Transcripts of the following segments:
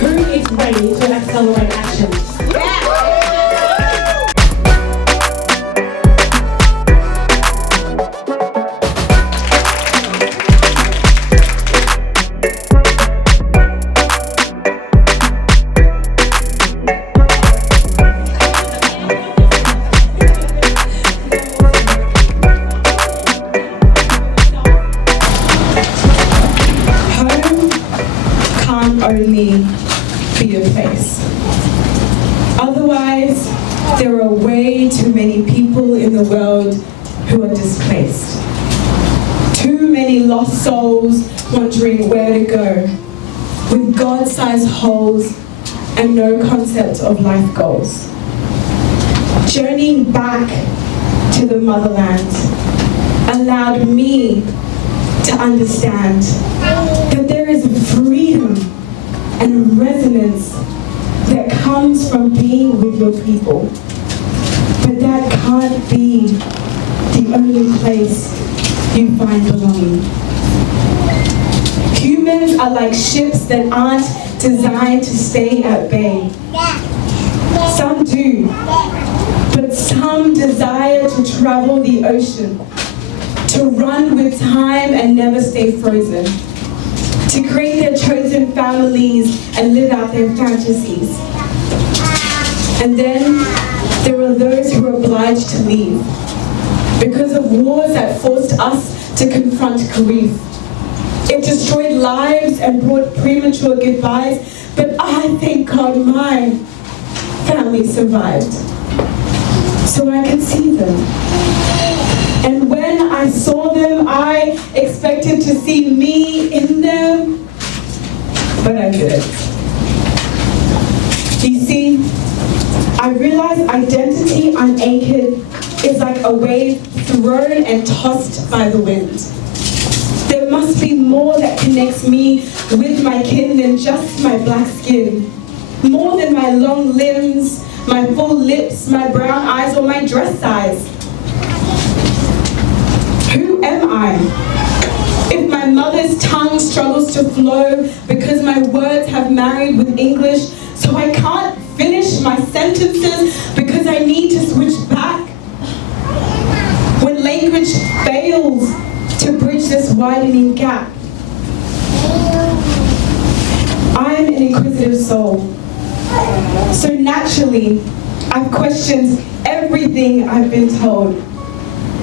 Who is ready to accelerate action? Only be a place. Otherwise, there are way too many people in the world who are displaced. Too many lost souls wondering where to go, with God-sized holes and no concept of life goals. Journeying back to the motherland allowed me to understand that there is freedom and resonance that comes from being with your people. But that can't be the only place you find belonging. Humans are like ships that aren't designed to stay at bay. Some do, but some desire to travel the ocean, to run with time and never stay frozen, to create their chosen families and live out their fantasies. And then there are those who are obliged to leave because of wars that forced us to confront grief. It destroyed lives and brought premature goodbyes, but I thank God my family survived, so I could see them. And when I saw them, I expected to see me in them, but I didn't. You see, I realized identity unanchored is like a wave thrown and tossed by the wind. There must be more that connects me with my kin than just my black skin, more than my long limbs, my full lips, my brown eyes, or my dress size. Who am I? If my mother's tongue struggles to flow because my words have married with English, so I can't finish my sentences because I need to switch back. When language fails to bridge this widening gap, I'm an inquisitive soul. So naturally, I've questioned everything I've been told.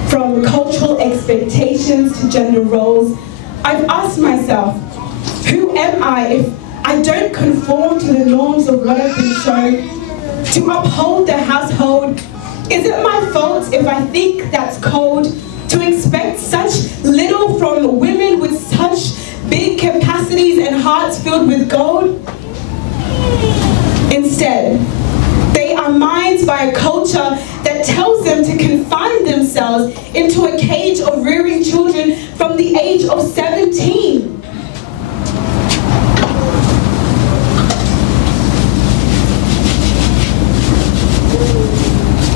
From cultural expectations to gender roles, I've asked myself, who am I if I don't conform to the norms of what I've been shown? To uphold the household, is it my fault if I think that's cold? To expect such little from women with such big capacities and hearts filled with gold? Instead, they are minds by a culture that tells them to confine themselves into a cage of rearing children from the age of 17.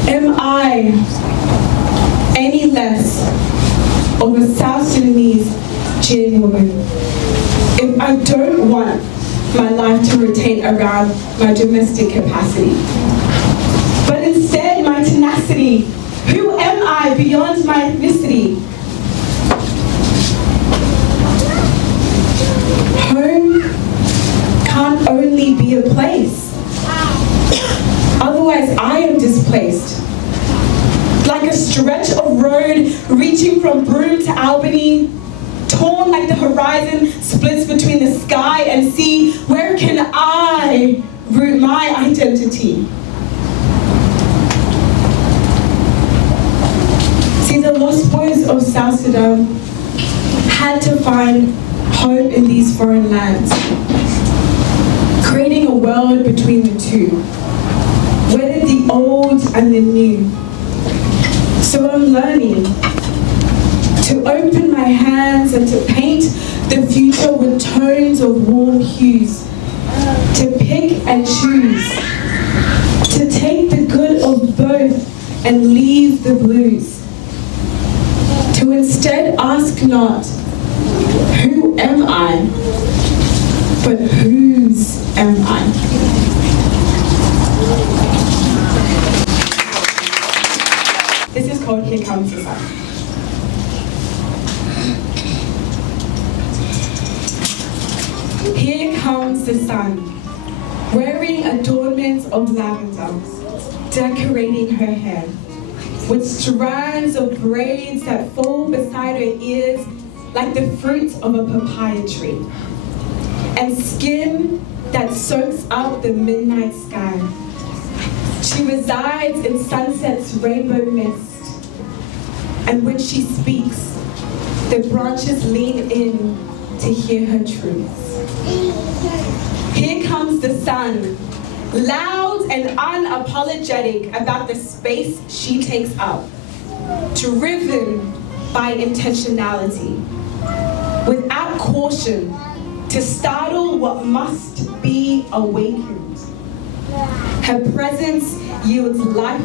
Am I any less of a South Sudanese Jin woman if I don't want my life to rotate around my domestic capacity, but instead my tenacity? Who am I beyond my ethnicity? Home can't only be a place. Otherwise, I am displaced. Like a stretch of road reaching from Broome to Albany, torn like the horizon splits between the sky and sea. Where can I root my identity? See, the lost boys of South Sudan had to find hope in these foreign lands, creating a world between the two, wedded the old and the new. So I'm learning to open my hands and to paint the future with tones of warm hues, to pick and choose, to take the good of both and leave the blues, to instead ask not, who am I, but whose am I? This is called Here Comes the Sun. Here comes the sun, wearing adornments of lavender, decorating her hair, with strands of braids that fall beside her ears like the fruit of a papaya tree, and skin that soaks up the midnight sky. She resides in sunset's rainbow mist, and when she speaks, the branches lean in to hear her truth. Here comes the sun, loud and unapologetic about the space she takes up, driven by intentionality, without caution, to startle what must be awakened. Her presence yields life,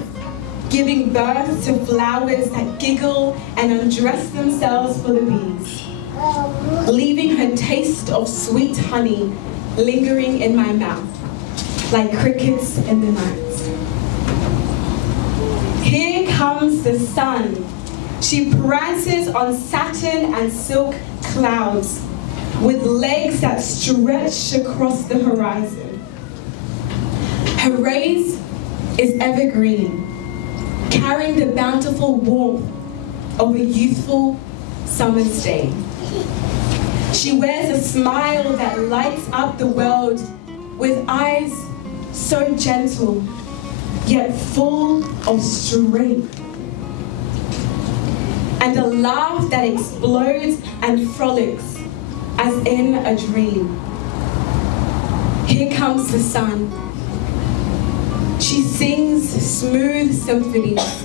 giving birth to flowers that giggle and undress themselves for the bees, leaving her taste of sweet honey lingering in my mouth, like crickets in the night. Here comes the sun. She prances on satin and silk clouds, with legs that stretch across the horizon. Her rays is evergreen, carrying the bountiful warmth of a youthful summer's day. She wears a smile that lights up the world, with eyes so gentle, yet full of strength, and a laugh that explodes and frolics as in a dream. Here comes the sun. She sings smooth symphonies,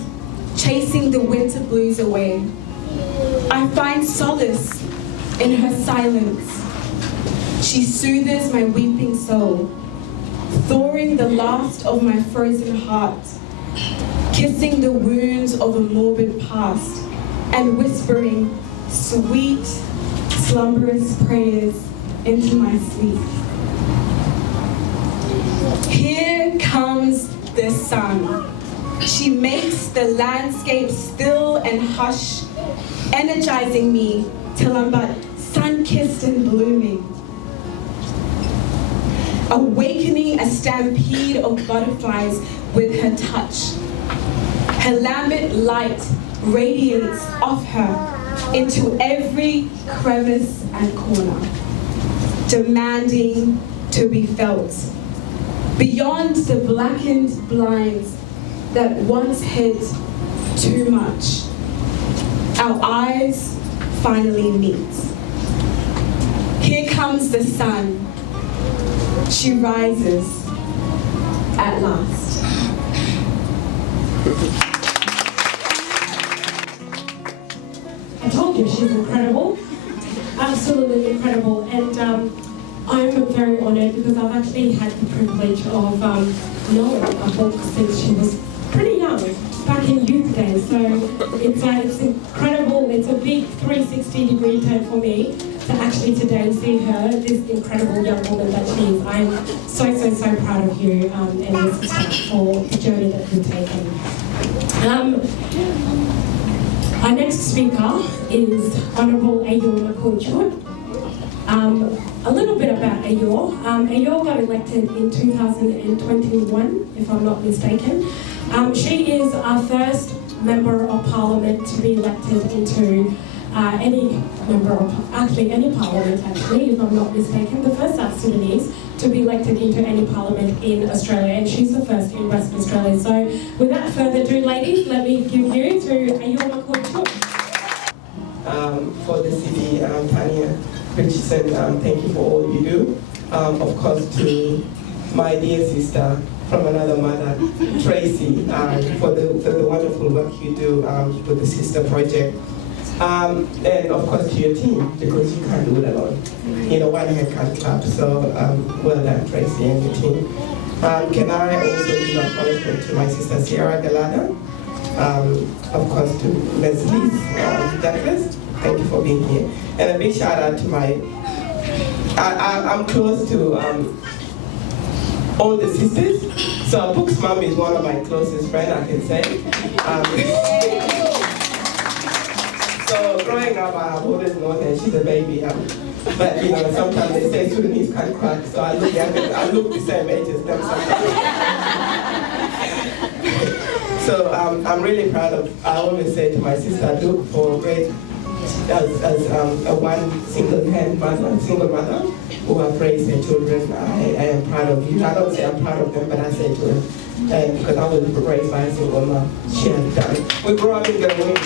chasing the winter blues away. I find solace in her silence. She soothes my weeping soul, thawing the last of my frozen heart, kissing the wounds of a morbid past, and whispering sweet, slumberous prayers into my sleep. Here comes the sun. She makes the landscape still and hush, energizing me till I'm but sun-kissed and blooming, awakening a stampede of butterflies with her touch. Her lambent light radiates off her into every crevice and corner, demanding to be felt. Beyond the blackened blinds that once hid too much, our eyes finally meet. Here comes the sun. She rises at last. I told you she's incredible, absolutely incredible, and I'm very honoured because I've actually had the privilege of knowing Ahok since she was pretty young, back in youth days. So it's incredible. It's a big 360-degree turn for me to actually today see her, this incredible young woman that she is. I'm so proud of you and your sister for the journey that you've taken. Our next speaker is Honourable Ayor Makoichut. A little bit about Ayor. Ayor got elected in 2021, if I'm not mistaken. She is our first Member of Parliament to be elected into any parliament actually, if I'm not mistaken, the first South Sudanese to be elected into any parliament in Australia, and she's the first in Western Australia. So without further ado, ladies, let me give you to Ayor Makoichut. For the city, Tanya Richardson, thank you for all you do. Of course, to my dear sister from another mother, Tracy, for the wonderful work you do with the Sister Project. And of course to your team, because you can't do it alone. You know, one hand can't clap, so well done, Tracy and your team. Can I also give acknowledgement to my sister Sierra Galada, Of course, to Leslie's Douglas, thank you for being here. And a big shout out to I'm close to all the sisters. So Book's mom is one of my closest friends, I can say. So growing up, I have always known that she's a baby. But sometimes they say Sudanese can't crack, so I look younger. I look the same age as them sometimes. So I'm really proud of. I always say to my sister, I look for great as a one single mother who have raised their children. I am proud of you. I don't say I'm proud of them, but I say to her, because I was raised by a single mom. She has done. We grew up in the room.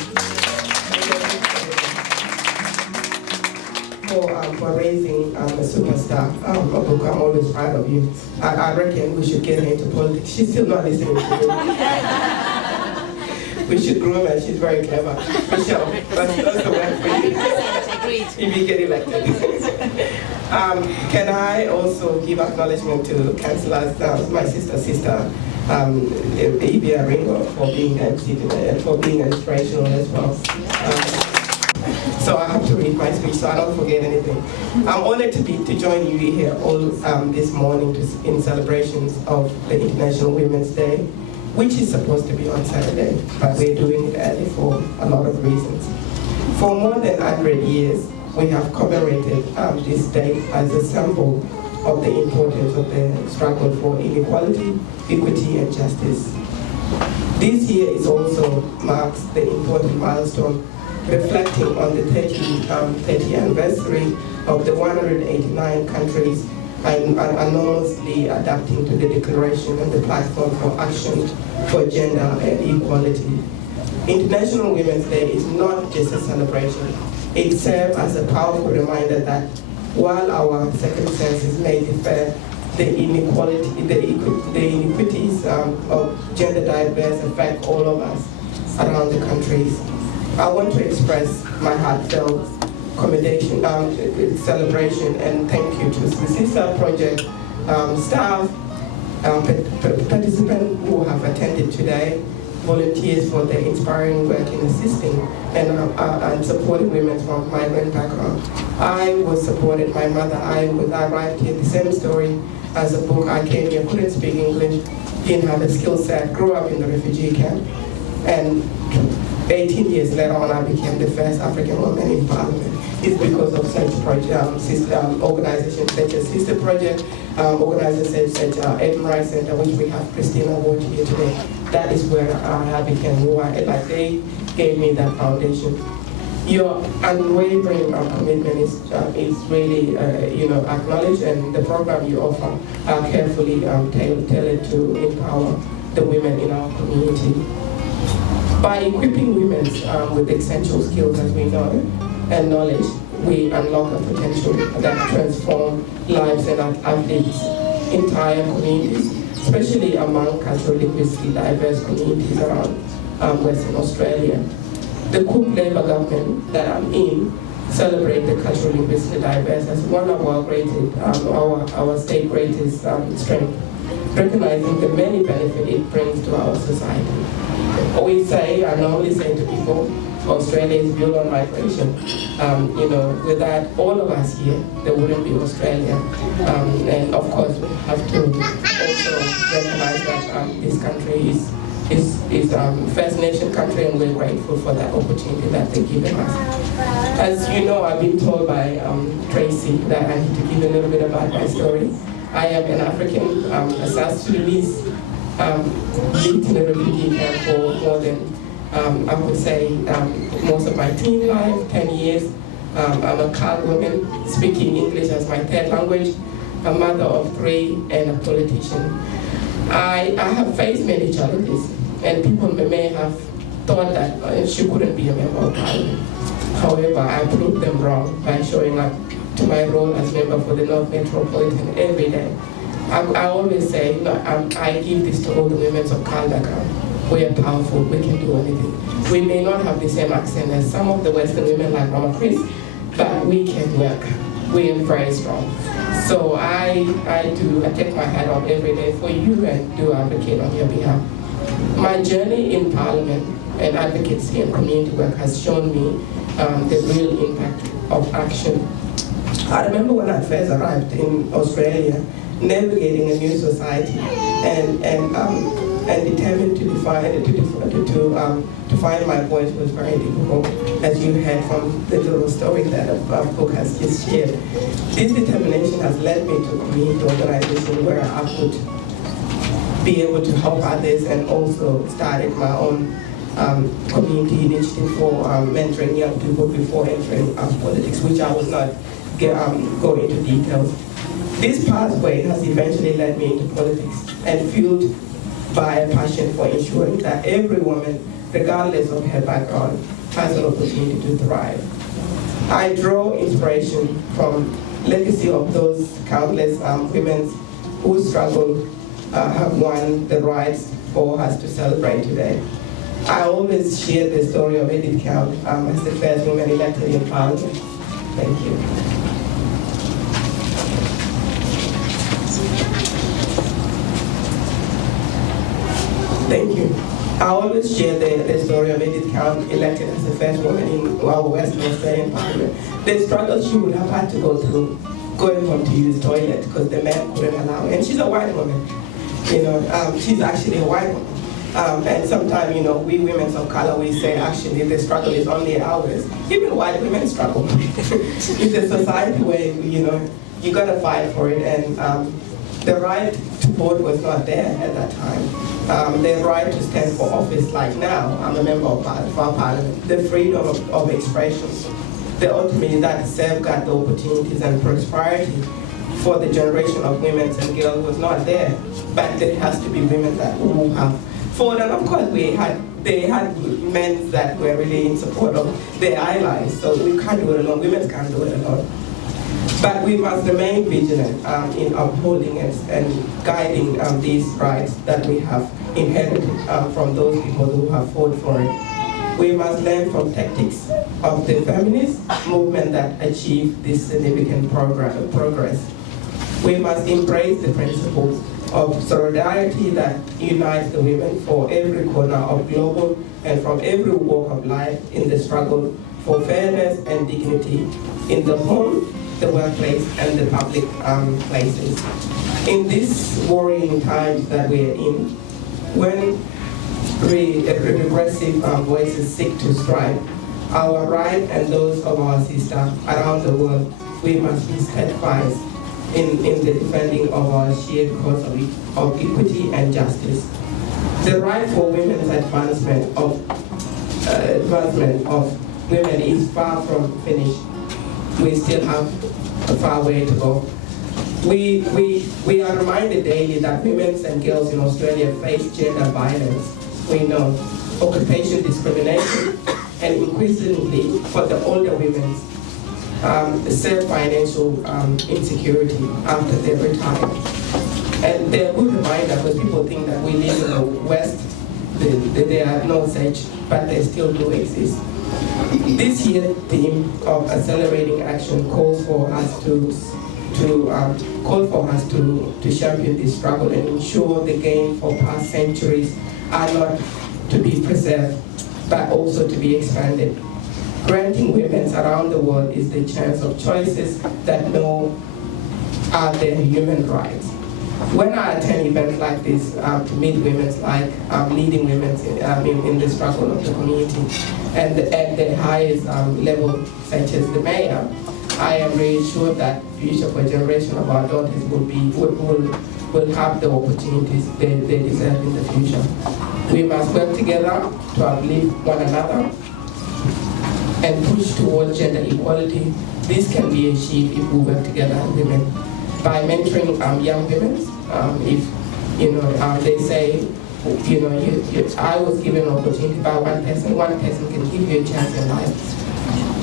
For raising a superstar. I'm always proud of you. I reckon we should get her into politics. She's still not listening to me. We should groom her. She's very clever. Michelle, that's the word for you. If you get elected. Can I also give acknowledgement to councillors, my sister, Evia Ringo, for being MC today and for being inspirational as well. So I have to read my speech so I don't forget anything. I'm honored to join you here all this morning in celebrations of the International Women's Day, which is supposed to be on Saturday, but we're doing it early for a lot of reasons. For more than 100 years, we have commemorated this day as a symbol of the importance of the struggle for inequality, equity, and justice. This year is also marks the important milestone reflecting on the 30th anniversary of the 189 countries anonymously adapting to the Declaration and the Platform for Action for Gender and Equality. International Women's Day is not just a celebration. It serves as a powerful reminder that while our circumstances may differ, the inequities of gender diverse affect all of us around the countries. I want to express my heartfelt commendation, celebration, and thank you to the Sister Project staff, participants who have attended today, volunteers for their inspiring work in assisting and supporting women from migrant background. I was supported, my mother, I arrived here, the same story as a book. I came here, couldn't speak English, didn't have a skill set, grew up in the refugee camp, and 18 years later on, I became the first African woman in parliament. It's because of such organizations such as Sister Project, organizations such as Edinburgh Center, which we have Christina Ward here today. That is where I became who I am. Like they gave me that foundation. Your unwavering commitment is really acknowledged, and the program you offer are carefully tailored to empower the women in our community. By equipping women with essential skills, as we know, and knowledge, we unlock a potential that transform lives and uplifts entire communities, especially among culturally linguistically diverse communities around Western Australia. The Cook Labour government that I'm in celebrate the culturally linguistically diverse as one of our greatest, our state greatest strength, recognizing the many benefits it brings to our society. We say, I normally say to people, Australia is built on migration. Without all of us here, there wouldn't be Australia. And of course, we have to also recognize that this country is First Nation country, and we're grateful for that opportunity that they've given us. As you know, I've been told by Tracy that I need to give a little bit about my story. I am an African, a South Sudanese, lived in a refugee camp for more than, I would say, most of my teen life, 10 years. I'm a card woman, speaking English as my third language, a mother of 3, and a politician. I have faced many challenges, and people may have thought that she couldn't be a member of parliament. However, I proved them wrong by showing up to my role as member for the North Metropolitan every day. I always say, I give this to all the women of Kal background. We are powerful, we can do anything. We may not have the same accent as some of the Western women like Mama Chris, but we can work. We are very strong. So I take my hat off every day for you and do advocate on your behalf. My journey in Parliament and advocacy and community work has shown me the real impact of action. I remember when I first arrived in Australia, navigating a new society and determined to find my voice was very difficult, as you heard from the little story that book has just shared. This determination has led me to a community organization where I could be able to help others, and also started my own community initiative for mentoring young people before entering politics, which I will not go into details. This pathway has eventually led me into politics and fueled by a passion for ensuring that every woman, regardless of her background, has an opportunity to thrive. I draw inspiration from legacy of those countless women whose struggle have won the rights for us to celebrate today. I always share the story of Edith Cowan as the first woman elected in Parliament. Thank you. Thank you. I always share the story of Edith Cowan elected as the first woman in our Western Australian Parliament. The struggles she would have had to go through going home to use toilet because the men couldn't allow her. And she's a white woman. You know, she's actually a white woman. And sometimes, you know, we women of color, we say actually the struggle is only ours. Even white women struggle. It's a society where, you know, you gotta fight for it. And the right to vote was not there at that time. The right to stand for office, like now, I'm a member of our parliament. The freedom of expression, the ultimately that safeguard the opportunities and prosperity for the generation of women and girls was not there. But there has to be women that who have fought, and of course they had men that were really in support of their allies. So we can't do it alone. Women can't do it alone. But we must remain vigilant in upholding and guiding these rights that we have inherited from those people who have fought for it. We must learn from tactics of the feminist movement that achieved this significant progress. We must embrace the principles of solidarity that unites the women for every corner of global and from every walk of life in the struggle for fairness and dignity in the home, the workplace, and the public places. In these worrying times that we are in, when regressive voices seek to strike our right and those of our sisters around the world, we must be steadfast in the defending of our shared cause of equity and justice. The right for women's advancement of women is far from finished. We still have a far way to go. We are reminded daily that women and girls in Australia face gender violence. We know occupation discrimination, and increasingly for the older women, self-financial insecurity after they retire. And they're a good reminder because people think that we live in the West, there are no such, but they still do exist. This year's theme of accelerating action calls for us to champion this struggle and ensure the gain for past centuries are not to be preserved, but also to be expanded. Granting women around the world is the chance of choices that know are their human rights. When I attend events like this to meet women, like leading women in the struggle of the community, and at the highest level, such as the mayor, I am reassured that future for generation of our daughters will have the opportunities they deserve in the future. We must work together to uplift one another and push towards gender equality. This can be achieved if we work together as women. By mentoring young women, if they say, I was given an opportunity by one person can give you a chance in life.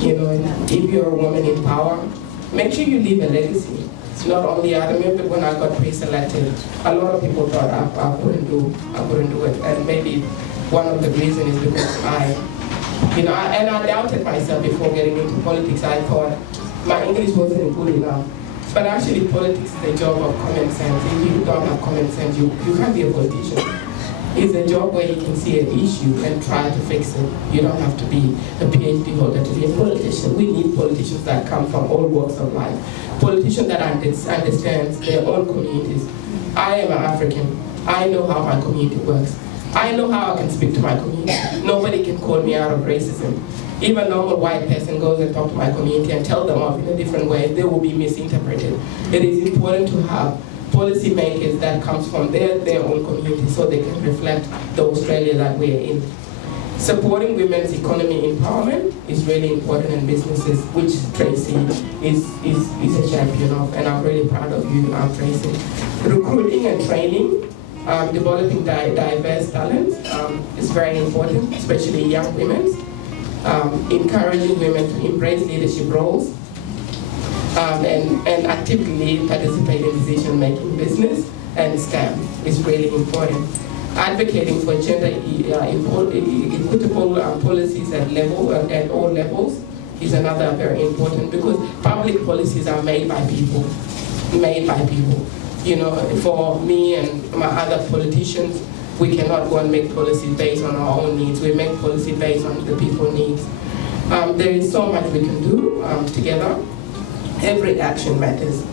If you're a woman in power, make sure you leave a legacy. It's not only, I remember when I got pre-selected, a lot of people thought I couldn't do it, and maybe one of the reasons is because I doubted myself before getting into politics. I thought my English wasn't good enough. But actually, politics is a job of common sense. If you don't have common sense, you can't be a politician. It's a job where you can see an issue and try to fix it. You don't have to be a PhD holder to be a politician. We need politicians that come from all walks of life. Politicians that understand their own communities. I am an African. I know how my community works. I know how I can speak to my community. Nobody can call me out of racism. If a normal white person goes and talks to my community and tell them off in a different way, they will be misinterpreted. It is important to have policy makers that comes from their own community so they can reflect the Australia that we're in. Supporting women's economy empowerment is really important in businesses, which Tracy is a champion of, and I'm really proud of you, Tracy. Recruiting and training, developing diverse talents is very important, especially young women. Encouraging women to embrace leadership roles and actively participate in decision-making business and STEM is really important. Advocating for gender equitable policies at all levels is another very important, because public policies are made by people. You know, for me and my other politicians, we cannot go and make policy based on our own needs. We make policy based on the people's needs. There is so much we can do together. Every action matters.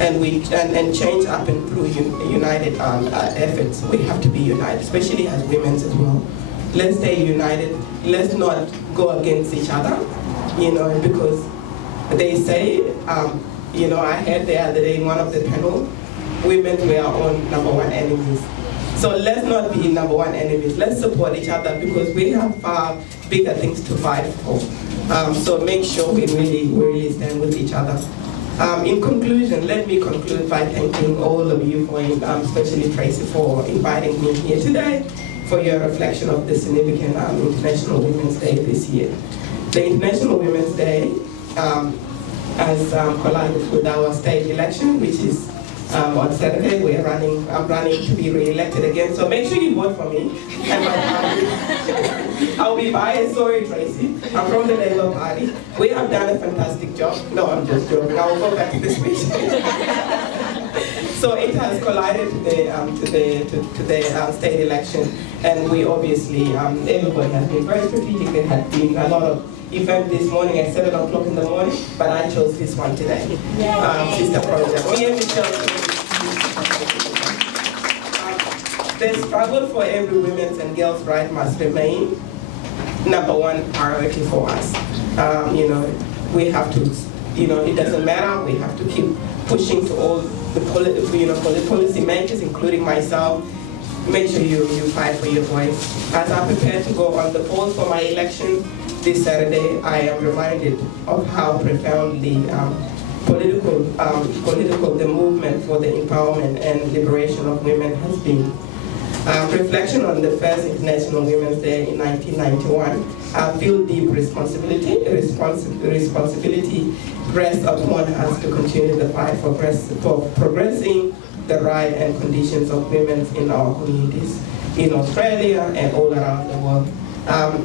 And change happens through united efforts. We have to be united, especially as women as well. Let's stay united. Let's not go against each other, you know, because they say, you know, I heard the other day in one of the panels, women were our own #1 enemies. So let's not be #1 enemies. Let's support each other, because we have far bigger things to fight for. So make sure we really stand with each other. In conclusion, let me conclude by thanking all of you, for, especially Tracy, for inviting me here today for your reflection of the significant International Women's Day this year. The International Women's Day has collided with our state election, which is on Saturday. I'm running to be re-elected again, so make sure you vote for me and my party. I'll be biased, sorry Tracy. I'm from the Labour Party. We have done a fantastic job. No, I'm just joking. I will go back to the speech. So it has collided to the state election, and we obviously, everybody has been very strategic. There had been a lot of event this morning at 7 o'clock in the morning, but I chose this one today. Sister Project. Me and Michelle. The struggle for every women's and girls' right must remain #1 priority for us. You know, we have to, you know, it doesn't matter. We have to keep pushing to all the policy makers, including myself. Make sure you fight for your voice. As I prepare to go on the polls for my election this Saturday, I am reminded of how profoundly political the movement for the empowerment and liberation of women has been. Reflection on the first International Women's Day in 1991, I feel deep responsibility rests upon us to continue the fight for progressing the right and conditions of women in our communities, in Australia and all around the world.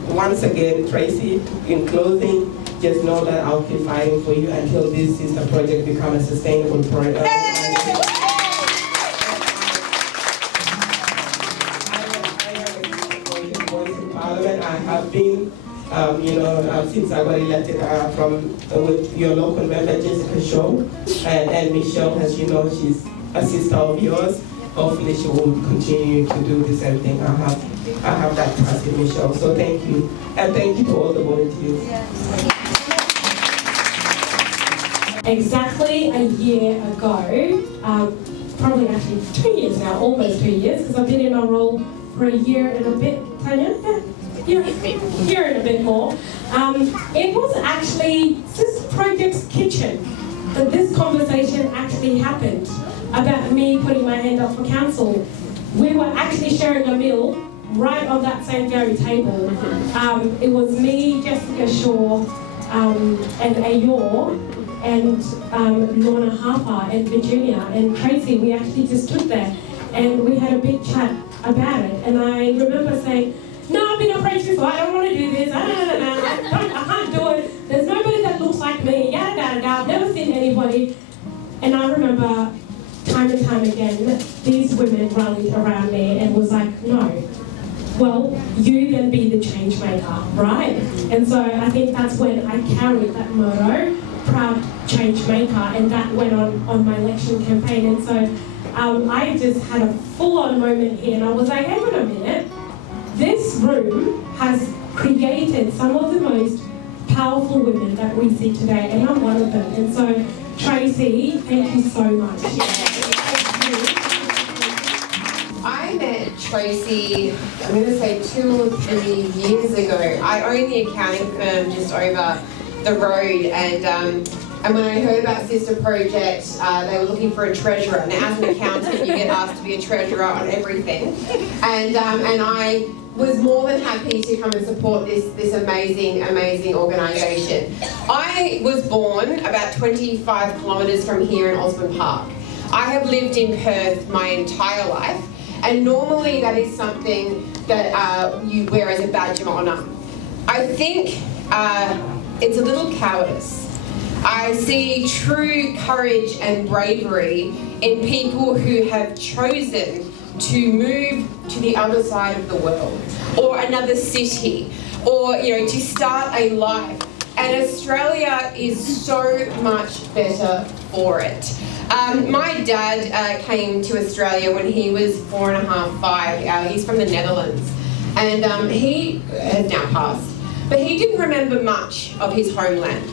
Once again, Tracy, in closing, just know that I'll keep fighting for you until this sister project becomes a sustainable project. I have been, you know, since I got elected with your local member Jessica Shaw, and Michelle, as you know, she's a sister of yours. Hopefully she will continue to do the same thing. I have that trust in Michelle. So thank you, and thank you to all the volunteers. Exactly a year ago, probably actually 2 years now, almost 2 years, because I've been in my role for a year and a bit, Tanya? Yeah, year and a bit more. It was actually this project's kitchen that this conversation actually happened about me putting my hand up for council. We were actually sharing a meal right on that same very table. It was me, Jessica Shaw, and Ayor, and Lorna Harper, and Virginia, and Tracy. We actually just stood there and we had a big chat about it. And I remember saying, no, I've been approached before, I don't want to do this, I can't do it, there's nobody that looks like me, yada yada yada, I've never seen anybody. And I remember time and time again, these women rallied around me and was like, no, well, you then be the change maker, right? And so I think that's when I carried that motto, proud change maker, and that went on my election campaign. And so I just had a full-on moment here, and I was like, hang on a minute, this room has created some of the most powerful women that we see today, and I'm one of them. And so, Tracy, thank you so much. I met Tracy, I'm going to say 2 or 3 years ago. I own the accounting firm just over the road, and when I heard about Sister Project, they were looking for a treasurer. And as an accountant, you get asked to be a treasurer on everything. And I was more than happy to come and support this amazing, amazing organisation. I was born about 25 kilometres from here in Osborne Park. I have lived in Perth my entire life, and normally that is something that you wear as a badge of honour. I think it's a little cowardice. I see true courage and bravery in people who have chosen to move to the other side of the world, or another city, or to start a life. And Australia is so much better for it. My dad came to Australia when he was 4.5, 5. He's from the Netherlands, and he has now passed. But he didn't remember much of his homeland.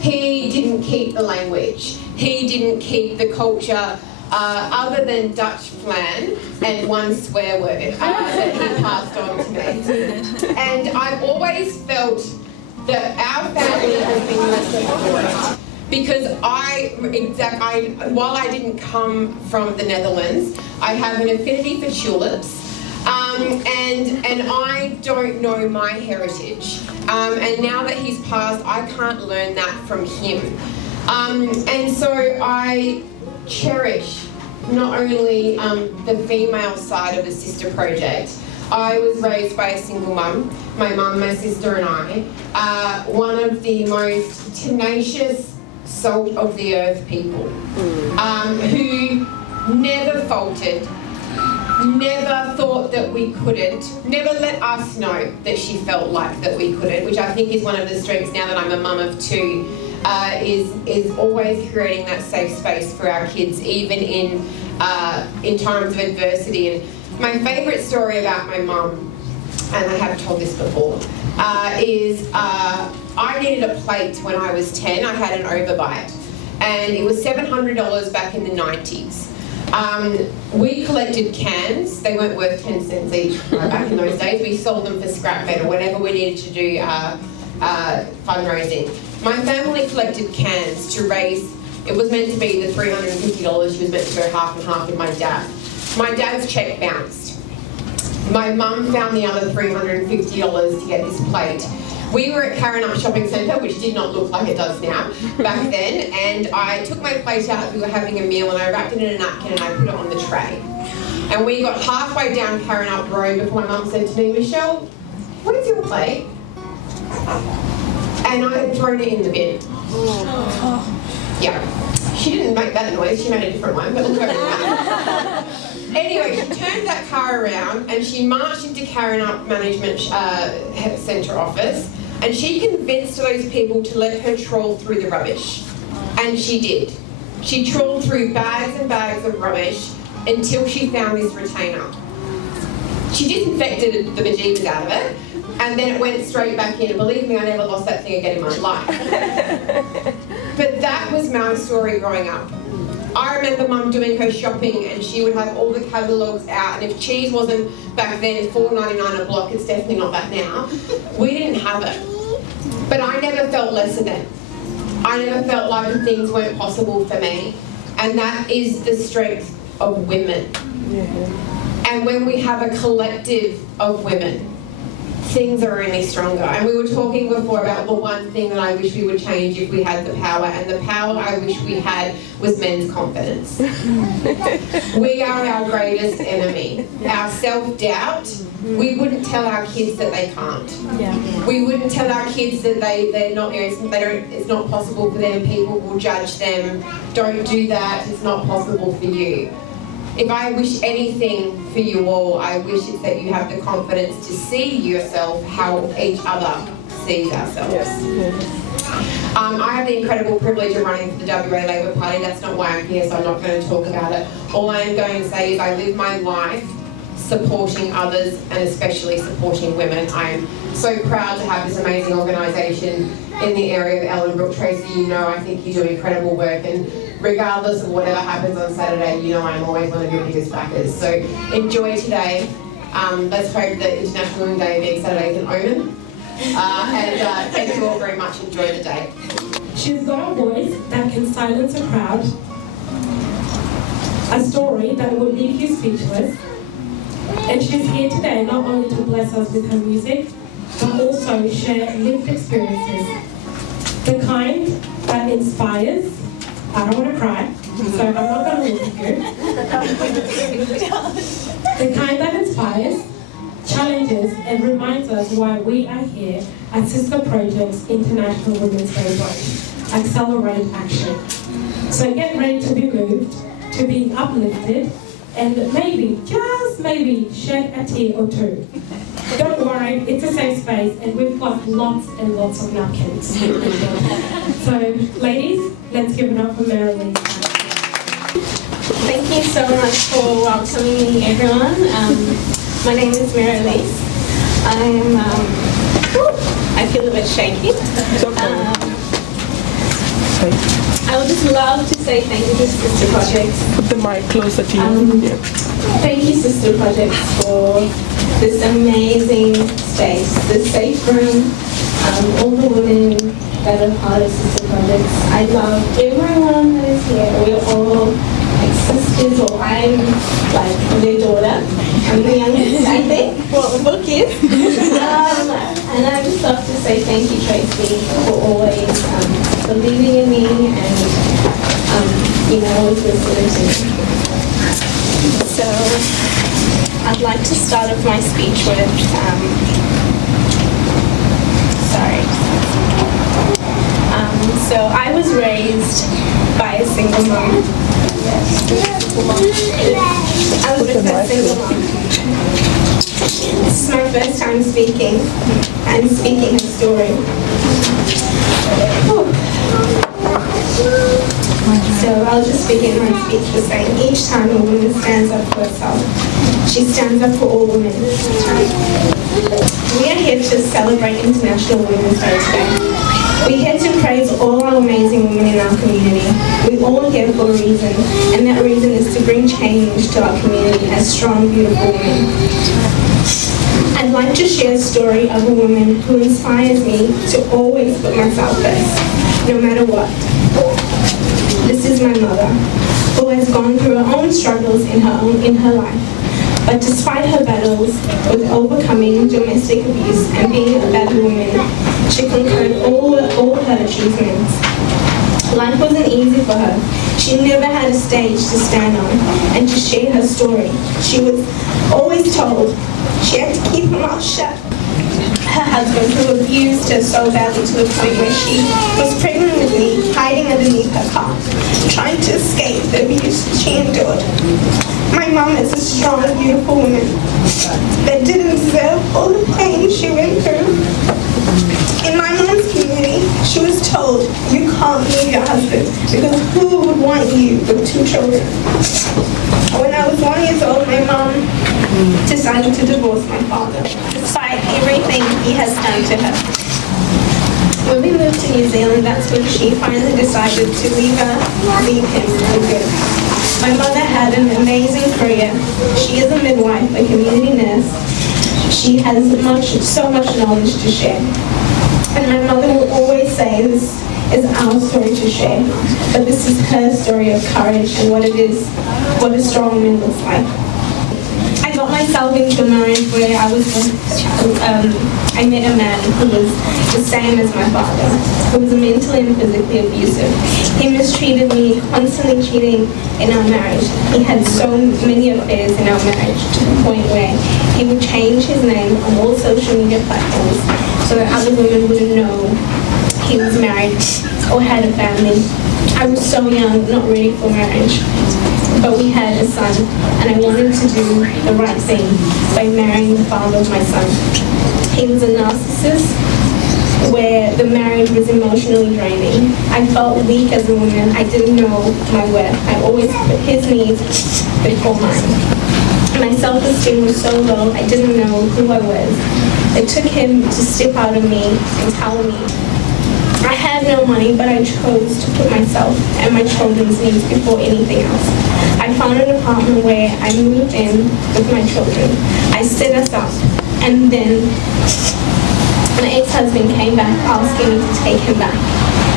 He didn't keep the language. He didn't keep the culture, other than Dutch flan and one swear word that he passed on to me. And I've always felt that our family has been less for it. Because while I didn't come from the Netherlands, I have an affinity for tulips. And I don't know my heritage. And now that he's passed, I can't learn that from him. And so I cherish not only the female side of the Sister Project. I was raised by a single mum, my mum, my sister and I, one of the most tenacious, salt of the earth people, who never faltered, never thought that we couldn't, never let us know that she felt like that we couldn't, which I think is one of the strengths now that I'm a mum of 2, is always creating that safe space for our kids, even in times of adversity. And my favourite story about my mum, and I have told this before, is I needed a plate when I was 10. I had an overbite, and it was $700 back in the 90s. We collected cans. They weren't worth 10 cents each back in those days. We sold them for scrap metal whenever we needed to do fundraising. My family collected cans to raise, it was meant to be the $350. She was meant to go half and half with my dad. My dad's cheque bounced. My mum found the other $350 to get this plate. We were at Karrinyup Shopping Centre, which did not look like it does now, back then, and I took my plate out, we were having a meal, and I wrapped it in a napkin and I put it on the tray. And we got halfway down Karrinyup Road before my mum said to me, "Michelle, where's your plate?" And I had thrown it in the bin. Yeah. She didn't make that noise, she made a different one, but we'll go with that. Anyway, she turned that car around and she marched into Karrinyup Management Centre office, and she convinced those people to let her trawl through the rubbish. And she did. She trawled through bags and bags of rubbish until she found this retainer. She disinfected the bejeebers out of it, and then it went straight back in. And believe me, I never lost that thing again in my life. But that was my story growing up. I remember Mum doing her shopping and she would have all the catalogues out, and if cheese wasn't back then $4.99 a block, it's definitely not that now, we didn't have it. But I never felt lesser than. I never felt like things weren't possible for me, and that is the strength of women. And when we have a collective of women, things are only stronger. And we were talking before about the one thing that I wish we would change if we had the power, and the power I wish we had was men's confidence. We are our greatest enemy. Our self-doubt, we wouldn't tell our kids that they can't. We wouldn't tell our kids that they're not, it's not possible for them, people will judge them, don't do that, it's not possible for you. if I wish anything for you all, I wish it's that you have the confidence to see yourself how each other sees ourselves. I have the incredible privilege of running for the WA Labor Party. That's not why I'm here, so I'm not going to talk about it. All I am going to say is I live my life supporting others and especially supporting women. I am so proud to have this amazing organisation in the area of Ellenbrook. Tracy, you know I think you do incredible work, and regardless of whatever happens on Saturday, you know I'm always one of your biggest backers. So enjoy today. Let's hope that International Women's Day being Saturday is an omen. Thank you all very much. Enjoy the day. She's got a voice that can silence a crowd, a story that will leave you speechless, and she's here today not only to bless us with her music, but also share lived experiences. The kind that inspires. I don't want to cry, so I'm not going to look at you. The kind that inspires, challenges, and reminds us why we are here at Sister Project's International Women's Day Brunch. Accelerate action. So get ready to be moved, to be uplifted, and maybe, just maybe, shed a tear or two. Don't worry, it's a safe space, and we've got lots and lots of napkins. So, ladies, let's give it up for Marilyn. Thank you so much for welcoming me, everyone. My name is Mary Elise. I feel a bit shaky. I would just love to say thank you to Sister Projects. Put the mic closer to you. Thank you, Sister Projects, for this amazing space, this safe room, all the women that are part of Sister Projects. I love everyone that is here. We're all like sisters, or I'm like their daughter. I'm the youngest, I think, well, the book is. And I just love to say thank you, Tracy, for always believing in me and, always listening to me. So, I'd like to start off my speech with, so I was raised by a single mom. I was with a single mom. This is my first time speaking. I'm speaking her story. So I'll just begin my speech by saying each time a woman stands up for herself, she stands up for all women. We are here to celebrate International Women's Day today. We're here to praise all our amazing women in our community. We're all here for a reason, and that reason is to bring change to our community as strong, beautiful women. I'd like to share a story of a woman who inspires me to always put myself first, no matter what. This is my mother, who has gone through her own struggles in her life. But despite her battles with overcoming domestic abuse and being a better woman, she conquered all her achievements. Life wasn't easy for her. She never had a stage to stand on and to share her story. She was always told she had to keep her mouth shut. Her husband, who abused her so badly to the point where she was pregnant with me, hiding underneath her car, trying to escape the abuse she endured. My mum is a strong, beautiful woman that didn't deserve all the pain she went through. In my mum's community, she was told, you can't leave your husband because who would want you with 2 children? When I was 1 year old, my mum decided to divorce my father, despite everything he has done to her. When we moved to New Zealand, that's when she finally decided to leave him for good. My mother had an amazing career. She is a midwife, a community nurse. She has so much knowledge to share. And my mother will always say this is our story to share, but this is her story of courage and what a strong woman looks like. I got myself into a marriage where I met a man who was the same as my father, who was mentally and physically abusive. He mistreated me, constantly cheating in our marriage. He had so many affairs in our marriage to the point where he would change his name on all social media platforms so that other women wouldn't know he was married or had a family. I was so young, not ready for marriage. but we had a son, and I wanted to do the right thing by marrying the father of my son. He was a narcissist, where the marriage was emotionally draining. I felt weak as a woman. I didn't know my worth. I always put his needs before mine. My self-esteem was so low, I didn't know who I was. It took him to step out of me and tell me I had no money, but I chose to put myself and my children's needs before anything else. I found an apartment where I moved in with my children. I set us up, and then my ex-husband came back asking me to take him back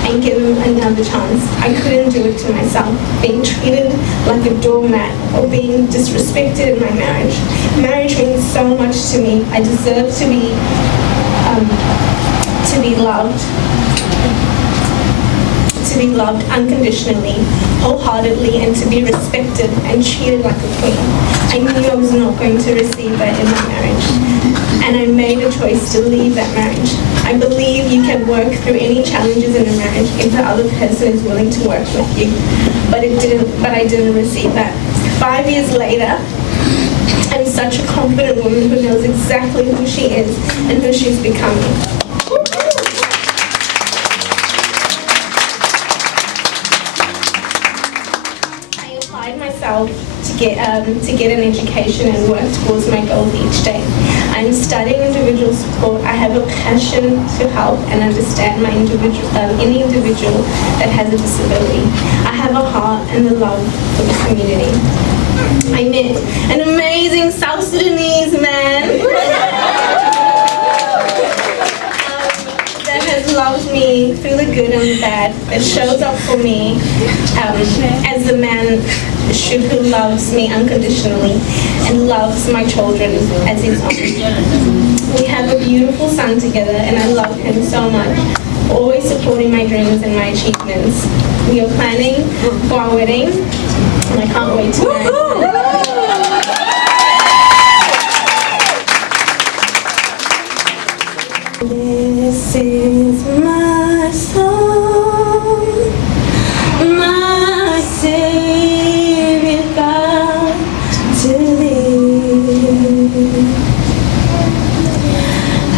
and give him another chance. I couldn't do it to myself. Being treated like a doormat or being disrespected in my marriage. Marriage means so much to me. I deserve to be loved unconditionally, wholeheartedly, and to be respected and treated like a queen. I knew I was not going to receive that in my marriage, and I made a choice to leave that marriage. I believe you can work through any challenges in a marriage if the other person is willing to work with you, but I didn't receive that. 5 years later, I'm such a confident woman who knows exactly who she is and who she's becoming. To get an education and work towards my goals each day. I'm studying individual support. I have a passion to help and understand any individual that has a disability. I have a heart and a love for the community. I met an amazing South Sudanese man that has loved me through the good and the bad, that shows up for me as the man should, who loves me unconditionally and loves my children as his own. We have a beautiful son together, and I love him so much, always supporting my dreams and my achievements. We are planning for our wedding, and I can't wait to marry. This is my song, my Savior God, to thee.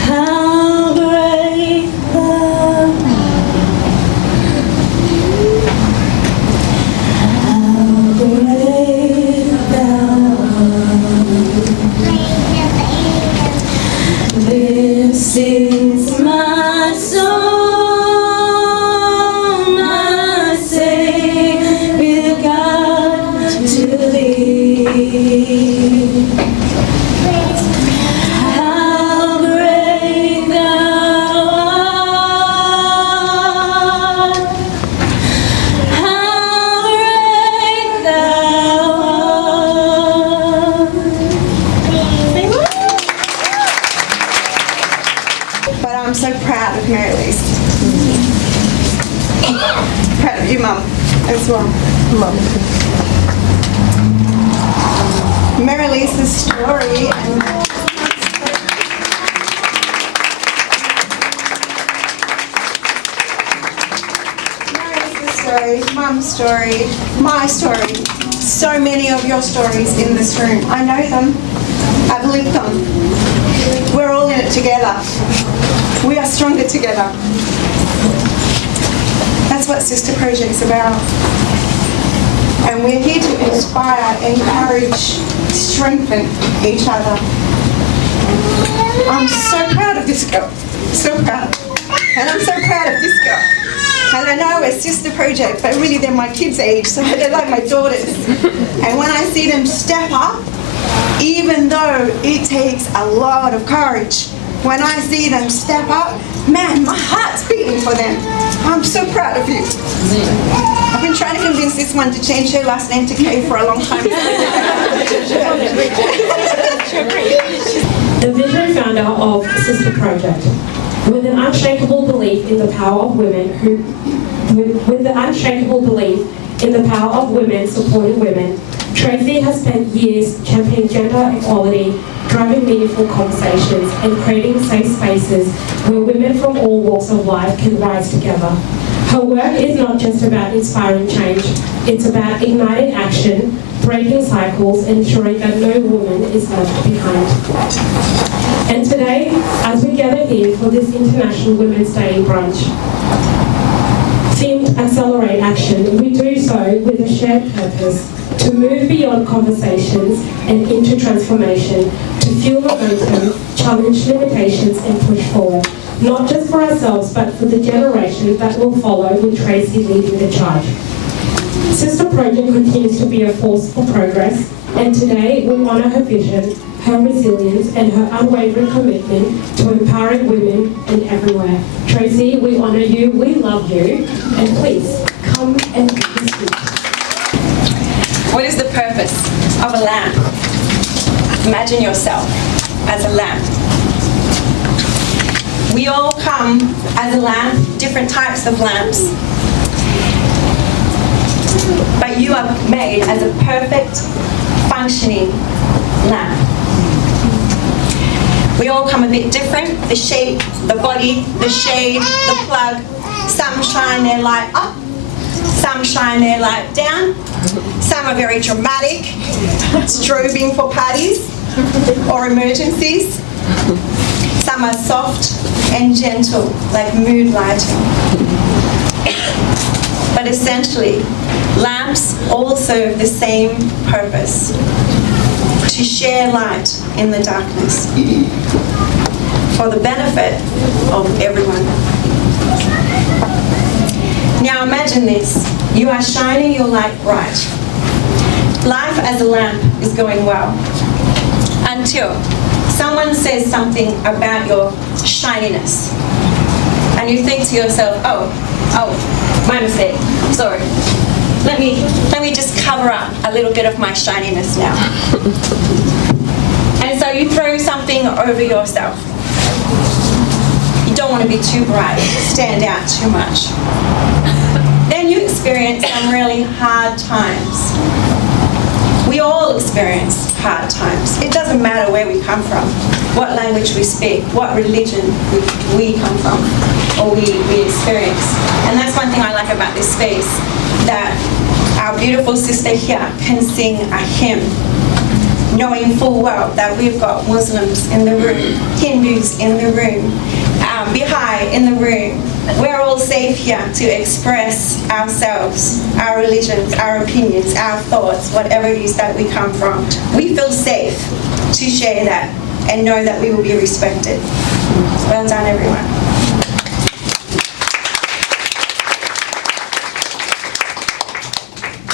How great love, how great love. This is my song, my Savior God, to thee. How great thou art, how great thou art. But I'm so proud of Mary Lise. Proud of you, Mum, as well. Mum. Mary Lise's story and Mum's story, my story, so many of your stories in this room. I know them, I've lived them. We're all in it together. We are stronger together. That's what Sister Project's about. And we're here to inspire, encourage, strengthen each other. I'm so proud of this girl, so proud. And I'm so proud of this girl. And I know we're Sister Project, but really they're my kids' age, so they're like my daughters. And when I see them step up, even though it takes a lot of courage, when I see them step up, man, my heart's beating for them. I'm so proud of you. I've been trying to convince this one to change her last name to Kay for a long time. The vision founder of Sister Project. With an unshakable belief in the power of women with the unshakable belief in the power of women supporting women, Tracy has spent years championing gender equality, driving meaningful conversations, and creating safe spaces where women from all walks of life can rise together. Her work is not just about inspiring change, it's about igniting action, breaking cycles, and ensuring that no woman is left behind. And today, as we gather here for this International Women's Day brunch, themed Accelerate Action, we do so with a shared purpose to move beyond conversations and into transformation, to fuel momentum, challenge limitations, and push forward, not just for ourselves, but for the generation that will follow with Tracy leading the charge. Sister Project continues to be a force for progress, and today we honour her vision, her resilience, and her unwavering commitment to empowering women and everywhere. Tracy, we honour you, we love you, and please come and speak. What is the purpose of a lamp? Imagine yourself as a lamp. We all come as a lamp, different types of lamps. But you are made as a perfect, functioning lamp. We all come a bit different, the shape, the body, the shade, the plug. Some shine their light up, some shine their light down. Some are very dramatic, strobing for parties or emergencies. Some are soft and gentle, like mood lighting. But essentially, lamps all serve the same purpose: to share light in the darkness for the benefit of everyone. Now imagine this. You are shining your light bright. Life as a lamp is going well until someone says something about your shininess. And you think to yourself, oh, my mistake, sorry. Let me just cover up a little bit of my shininess now. And so you throw something over yourself. You don't want to be too bright, stand out too much. Then you experience some really hard times. We all experience hard times. It doesn't matter where we come from, what language we speak, what religion we come from, or we experience. And that's one thing I like about this space, that our beautiful sister here can sing a hymn, knowing full well that we've got Muslims in the room, Hindus in the room, Baha'i in the room. We're all safe here to express ourselves, our religions, our opinions, our thoughts, whatever it is that we come from. We feel safe to share that and know that we will be respected. Well done, everyone.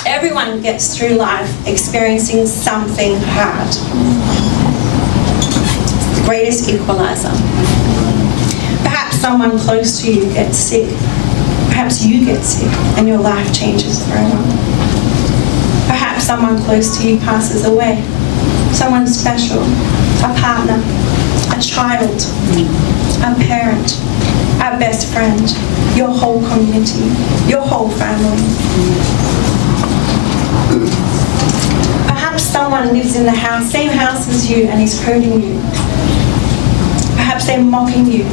Everyone gets through life experiencing something hard. The greatest equalizer. Perhaps someone close to you gets sick. Perhaps you get sick and your life changes forever. Perhaps someone close to you passes away. Someone special, a partner, a child, a parent, a best friend, your whole community, your whole family. Perhaps someone lives in the house, same house as you, and is hurting you. Perhaps they're mocking you.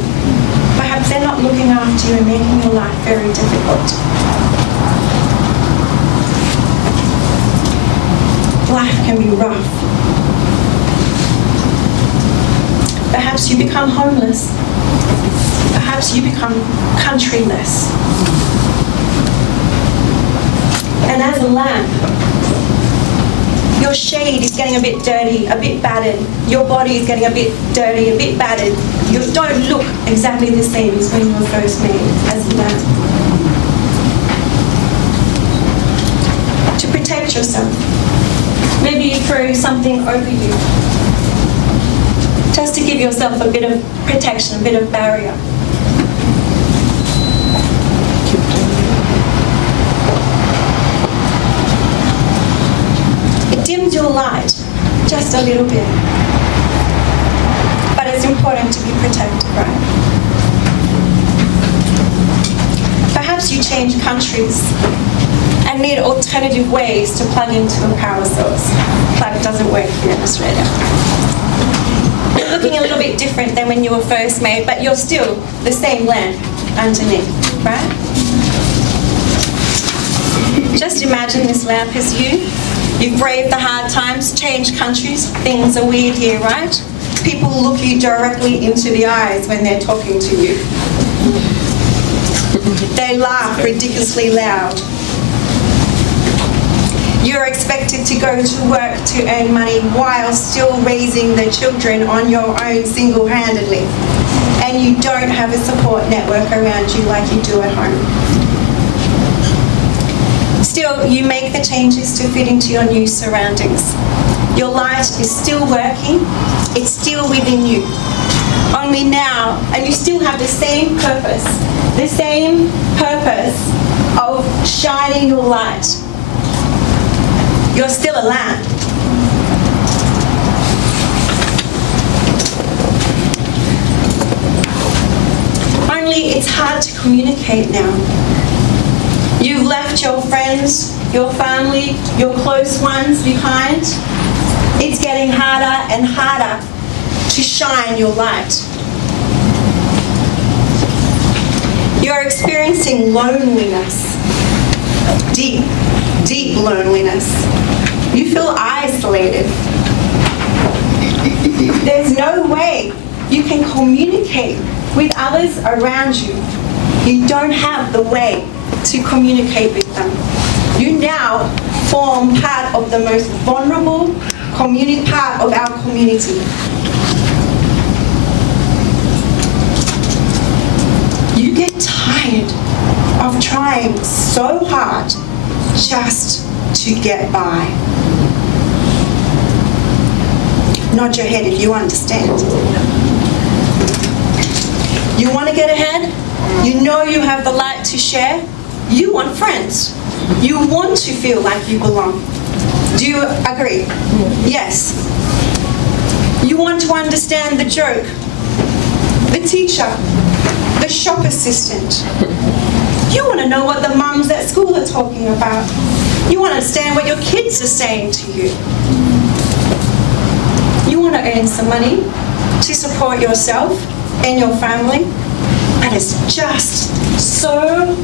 Perhaps they're not looking after you and making your life very difficult. Life can be rough. Perhaps you become homeless. Perhaps you become countryless. And as a lamp, your shade is getting a bit dirty, a bit battered. Your body is getting a bit dirty, a bit battered. You don't look exactly the same as when you were first made as a lamp. To protect yourself, maybe you throw something over you, just to give yourself a bit of protection, a bit of barrier. Dims your light just a little bit. But it's important to be protected, right? Perhaps you change countries and need alternative ways to plug into a power source. Plug doesn't work here in Australia. You're looking a little bit different than when you were first made, but you're still the same lamp underneath, right? Just imagine this lamp is you. You've braved the hard times, changed countries. Things are weird here, right? People look you directly into the eyes when they're talking to you. They laugh ridiculously loud. You're expected to go to work to earn money while still raising the children on your own single-handedly. And you don't have a support network around you like you do at home. Still, you make the changes to fit into your new surroundings. Your light is still working, it's still within you. Only now, and you still have the same purpose of shining your light. You're still a lamp. Only it's hard to communicate now. You've left your friends, your family, your close ones behind. It's getting harder and harder to shine your light. You're experiencing loneliness, deep, deep loneliness. You feel isolated. There's no way you can communicate with others around you. You don't have the way to communicate with them. You now form part of the most vulnerable part of our community. You get tired of trying so hard just to get by. Nod your head if you understand. You want to get ahead? You know you have the light to share? You want friends. You want to feel like you belong. Do you agree? Yes. You want to understand the joke, the teacher, the shop assistant. You want to know what the mums at school are talking about. You want to understand what your kids are saying to you. You want to earn some money to support yourself and your family. And it's just so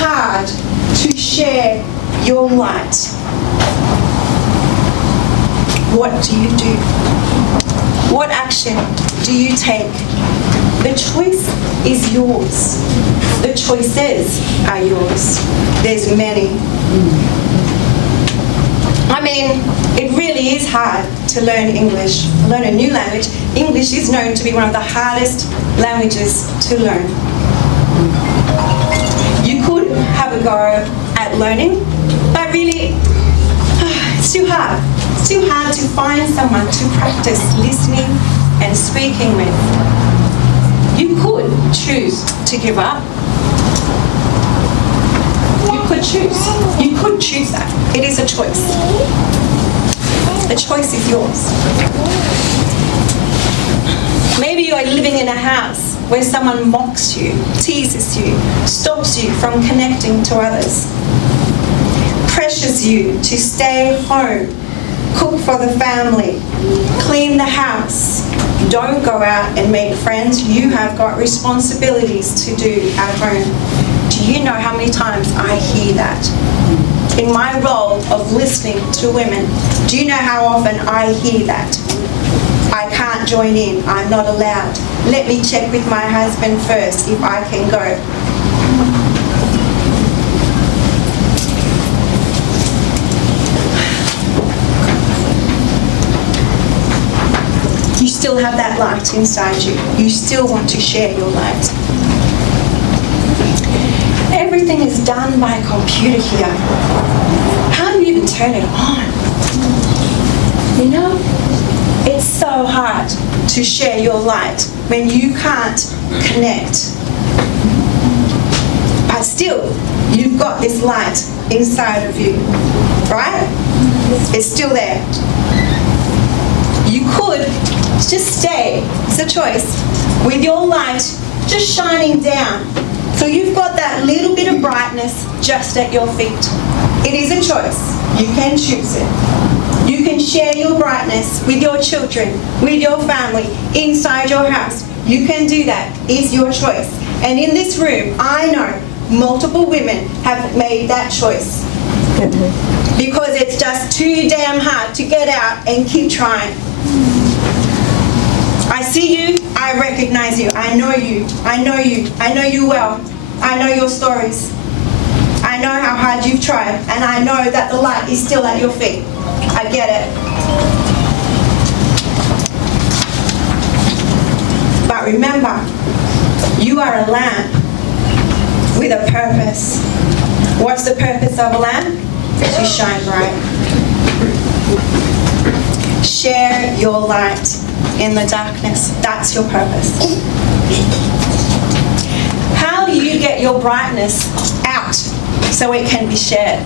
hard to share your light. What do you do? What action do you take? The choice is yours. The choices are yours. There's many. I mean, it really is hard to learn English, learn a new language. English is known to be one of the hardest languages to learn. You could have a go at learning, but really, it's too hard. It's too hard to find someone to practice listening and speaking with. You could choose to give up. You could choose. You could choose that. It is a choice. The choice is yours. Maybe you are living in a house where someone mocks you, teases you, stops you from connecting to others, pressures you to stay home, cook for the family, clean the house, don't go out and make friends. You have got responsibilities to do at home. Do you know how many times I hear that? In my role of listening to women, do you know how often I hear that? I can't join in, I'm not allowed. Let me check with my husband first if I can go. You still have that light inside you. You still want to share your light. Everything is done by computer here. How do you even turn it on? You know? It's so hard to share your light when you can't connect. But still, you've got this light inside of you, right? It's still there. You could just stay, it's a choice, with your light just shining down. So you've got that little bit of brightness just at your feet. It is a choice. You can choose it. You can share your brightness with your children, with your family, inside your house. You can do that. It's your choice. And in this room, I know multiple women have made that choice. because it's just too damn hard to get out and keep trying. I see you, I recognize you, I know you, I know you, I know you well, I know your stories. I know how hard you've tried, and I know that the light is still at your feet. I get it. But remember, you are a lamp with a purpose. What's the purpose of a lamp? To shine bright. Share your light in the darkness. That's your purpose. How do you get your brightness out so it can be shared?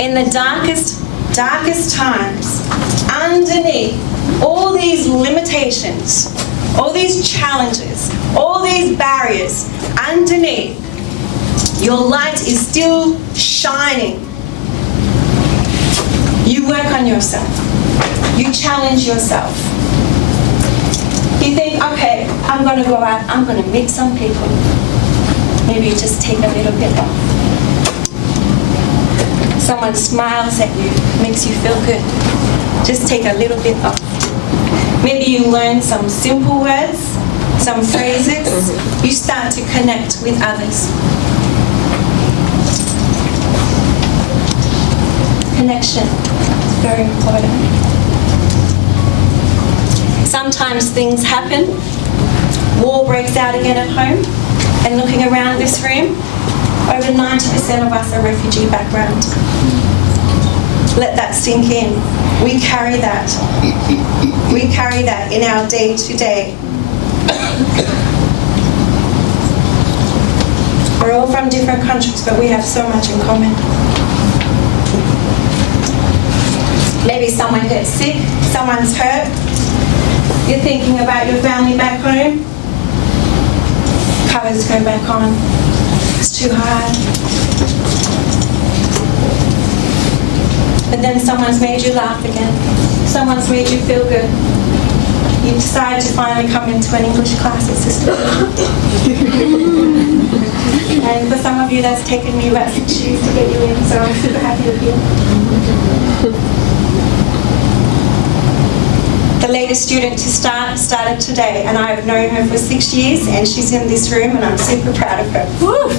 In the darkest times, underneath all these limitations, all these challenges, all these barriers, underneath, your light is still shining. You work on yourself. You challenge yourself. You think, okay, I'm going to go out, I'm going to meet some people. Maybe you just take a little bit off. Someone smiles at you, makes you feel good. Just take a little bit off. Maybe you learn some simple words, some phrases. You start to connect with others. Connection, very important. Sometimes things happen. War breaks out again at home. And looking around this room, over 90% of us are refugee background. Let that sink in. We carry that. We carry that in our day-to-day. We're all from different countries, but we have so much in common. Maybe someone gets sick, someone's hurt. You're thinking about your family back home. Covers go back on. It's too hard. But then someone's made you laugh again. Someone's made you feel good. You decide to finally come into an English class at Sister. And for some of you, that's taken me about 6 years to get you in, so I'm super happy to be here. The latest student to start started today, and I've known her for 6 years, and she's in this room, and I'm super proud of her. Woo!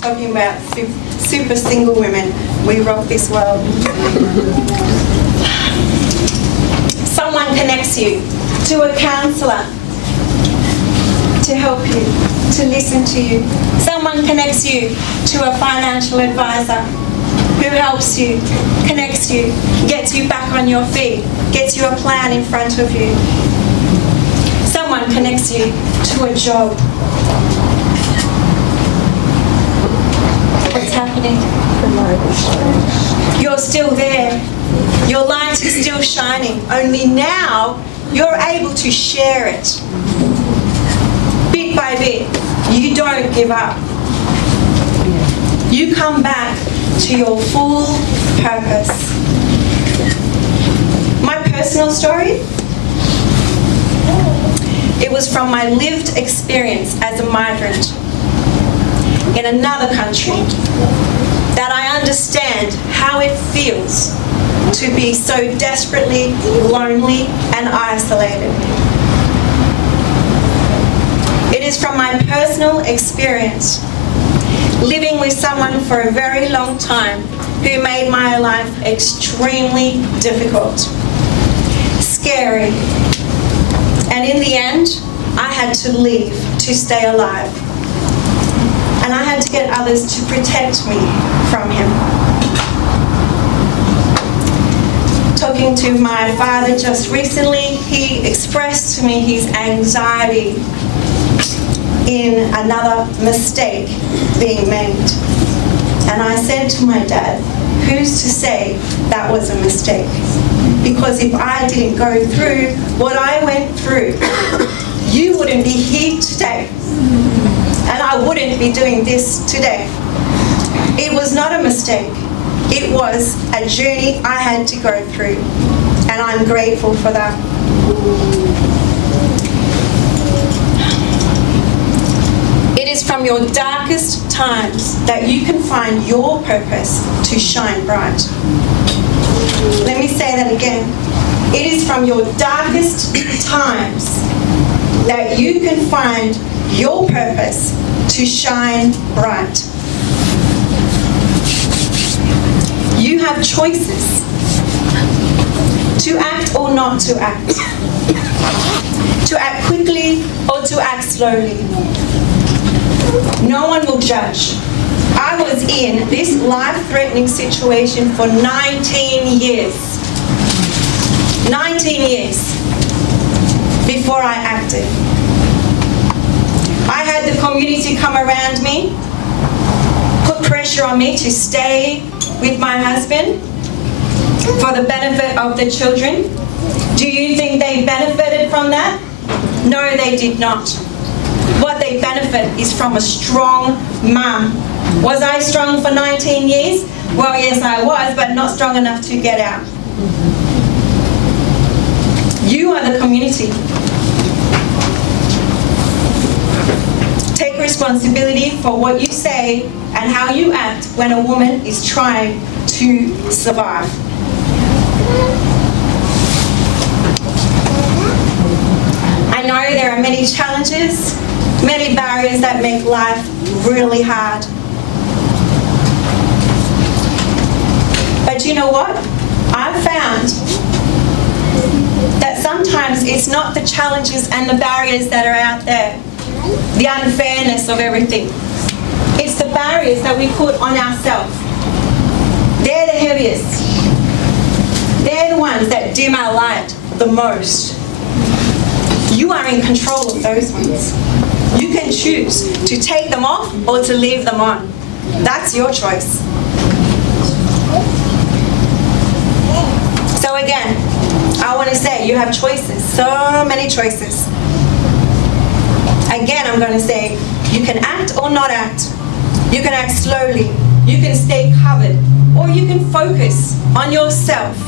Talking about super single women, we rock this world. Someone connects you to a counsellor to help you, to listen to you. Someone connects you to a financial advisor who helps you, connects you, gets you back on your feet, gets you a plan in front of you. Someone connects you to a job. What's happening? You're still there. Your light is still shining, only now you're able to share it. Bit by bit, you don't give up. You come back to your full purpose. My personal story, it was from my lived experience as a migrant in another country that I understand how it feels to be so desperately lonely and isolated. It is from my personal experience living with someone for a very long time who made my life extremely difficult, scary, and in the end, I had to leave to stay alive. And I had to get others to protect me from him. Talking to my father just recently, he expressed to me his anxiety in another mistake being made. And I said to my dad, who's to say that was a mistake? Because if I didn't go through what I went through, you wouldn't be here today. And I wouldn't be doing this today. It was not a mistake. It was a journey I had to go through. And I'm grateful for that. from your darkest times that you can find your purpose to shine bright. Let me say that again. It is from your darkest times that you can find your purpose to shine bright. You have choices to act or not to act quickly or to act slowly. No one will judge. I was in this life-threatening situation for 19 years. 19 years before I acted. I had the community come around me, put pressure on me to stay with my husband for the benefit of the children. Do you think they benefited from that? No, they did not. What they benefit is from a strong mum. Was I strong for 19 years? Well, yes, I was, but not strong enough to get out. You are the community. Take responsibility for what you say and how you act when a woman is trying to survive. I know there are many challenges, many barriers that make life really hard. But you know what? I've found that sometimes it's not the challenges and the barriers that are out there, the unfairness of everything. It's the barriers that we put on ourselves. They're the heaviest. They're the ones that dim our light the most. You are in control of those ones. You can choose to take them off or to leave them on. That's your choice. So again, I want to say you have choices, so many choices. Again, I'm going to say you can act or not act. You can act slowly. You can stay covered. Or you can focus on yourself.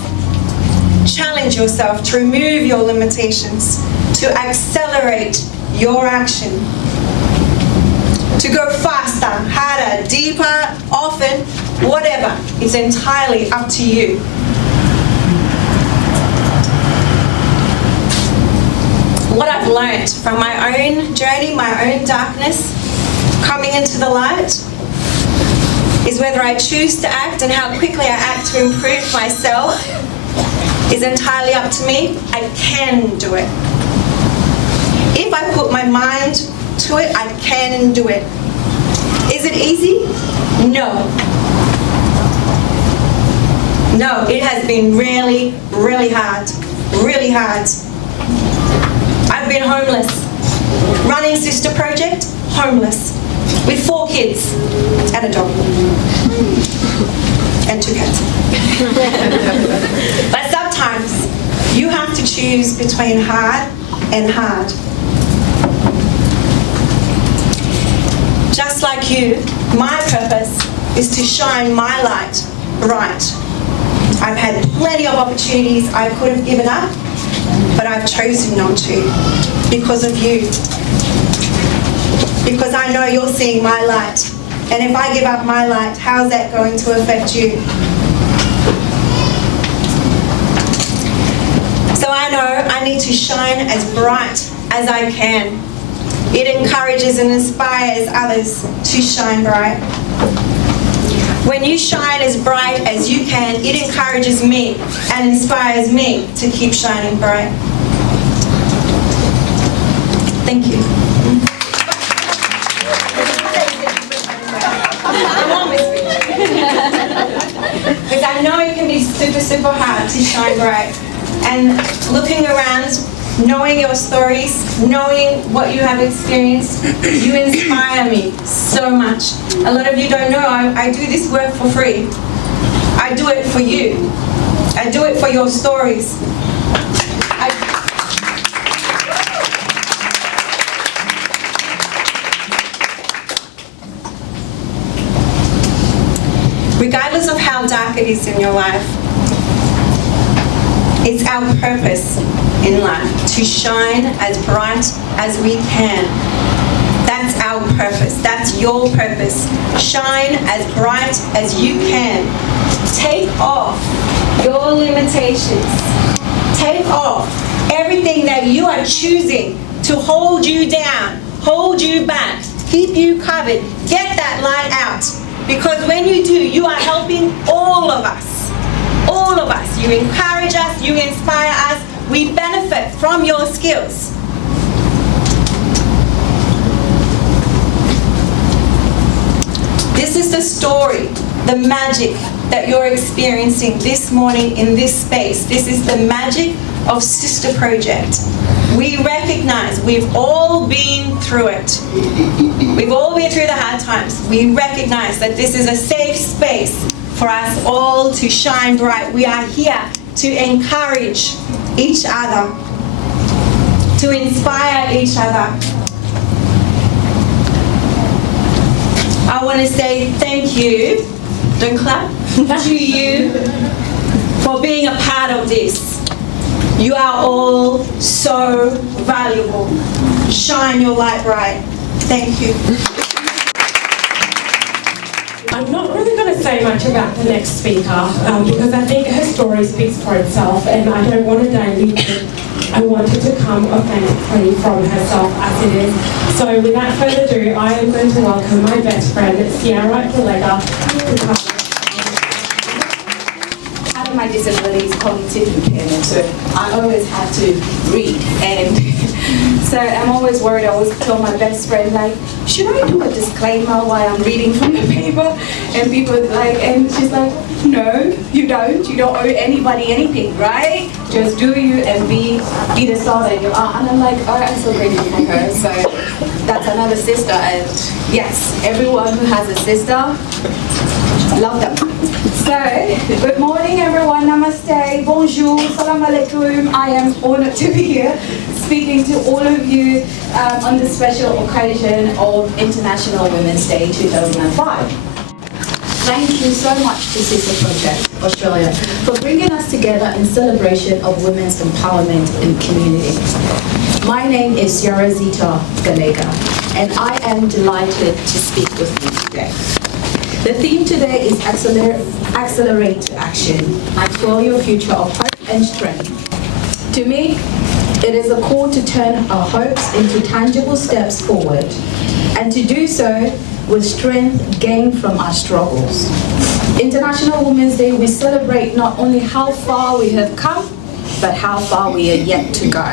Challenge yourself to remove your limitations, to accelerate your action, to go faster, harder, deeper, often, whatever. It's entirely up to you. What I've learned from my own journey, my own darkness, coming into the light, is whether I choose to act and how quickly I act to improve myself is entirely up to me. I can do it. If I put my mind to it, I can do it. Is it easy? No. No, it has been really, really hard. Really hard. I've been homeless. Running Sister Project, homeless. With 4 kids and a dog. And 2 cats. But sometimes you have to choose between hard and hard. Just like you, my purpose is to shine my light bright. I've had plenty of opportunities I could have given up, but I've chosen not to because of you. Because I know you're seeing my light. And if I give up my light, how's that going to affect you? So I know I need to shine as bright as I can. It encourages and inspires others to shine bright. When you shine as bright as you can, it encourages me and inspires me to keep shining bright. Thank you. Because I know it can be super, super hard to shine bright. And looking around, knowing your stories, knowing what you have experienced, you inspire me so much. A lot of you don't know I do this work for free. I do it for you. I do it for your stories. Regardless of how dark it is in your life, it's our purpose in life to shine as bright as we can. That's our our purpose. That's your purpose. Shine as bright as you can. Take off your limitations. Take off everything that you are choosing to hold you down, hold you back, keep you covered. Get that light out. Because when you do, you are helping all of us. All of us. You encourage us, you inspire us. We benefit from your skills. This is the story, the magic that you're experiencing this morning in this space. This is the magic of Sister Project. We recognize we've all been through it. We've all been through the hard times. We recognize that this is a safe space for us all to shine bright. We are here to encourage each other, to inspire each other. I want to say thank you, don't clap, to you for being a part of this. You are all so valuable. Shine your light bright. Thank you. I'm not really going to say much about the next speaker because I think her story speaks for itself and I don't want to dilute it. I want it to come authentically from herself as it is. So without further ado, I am going to welcome my best friend, Sierra Delega, to come. Part of my disability is cognitive impairment, so I always have to read, and so I'm always worried. I always tell my best friend, like, should I do a disclaimer while I'm reading from the paper? And people like, and she's like, no, you don't. You don't owe anybody anything, right? Just do you and be the star that you are. And I'm like, oh, I'm so grateful for her. So that's another sister, and yes, everyone who has a sister, love them. So, good morning everyone, namaste, bonjour, salam alaikum. I am honored to be here speaking to all of you on this special occasion of International Women's Day 2005. Thank you so much to Sister Project Australia for bringing us together in celebration of women's empowerment in community. My name is Sierra Zita Galega, and I am delighted to speak with you today. The theme today is Accelerate to Action, and for your future of hope and strength. To me, it is a call to turn our hopes into tangible steps forward, and to do so with strength gained from our struggles. International Women's Day, we celebrate not only how far we have come, but how far we are yet to go.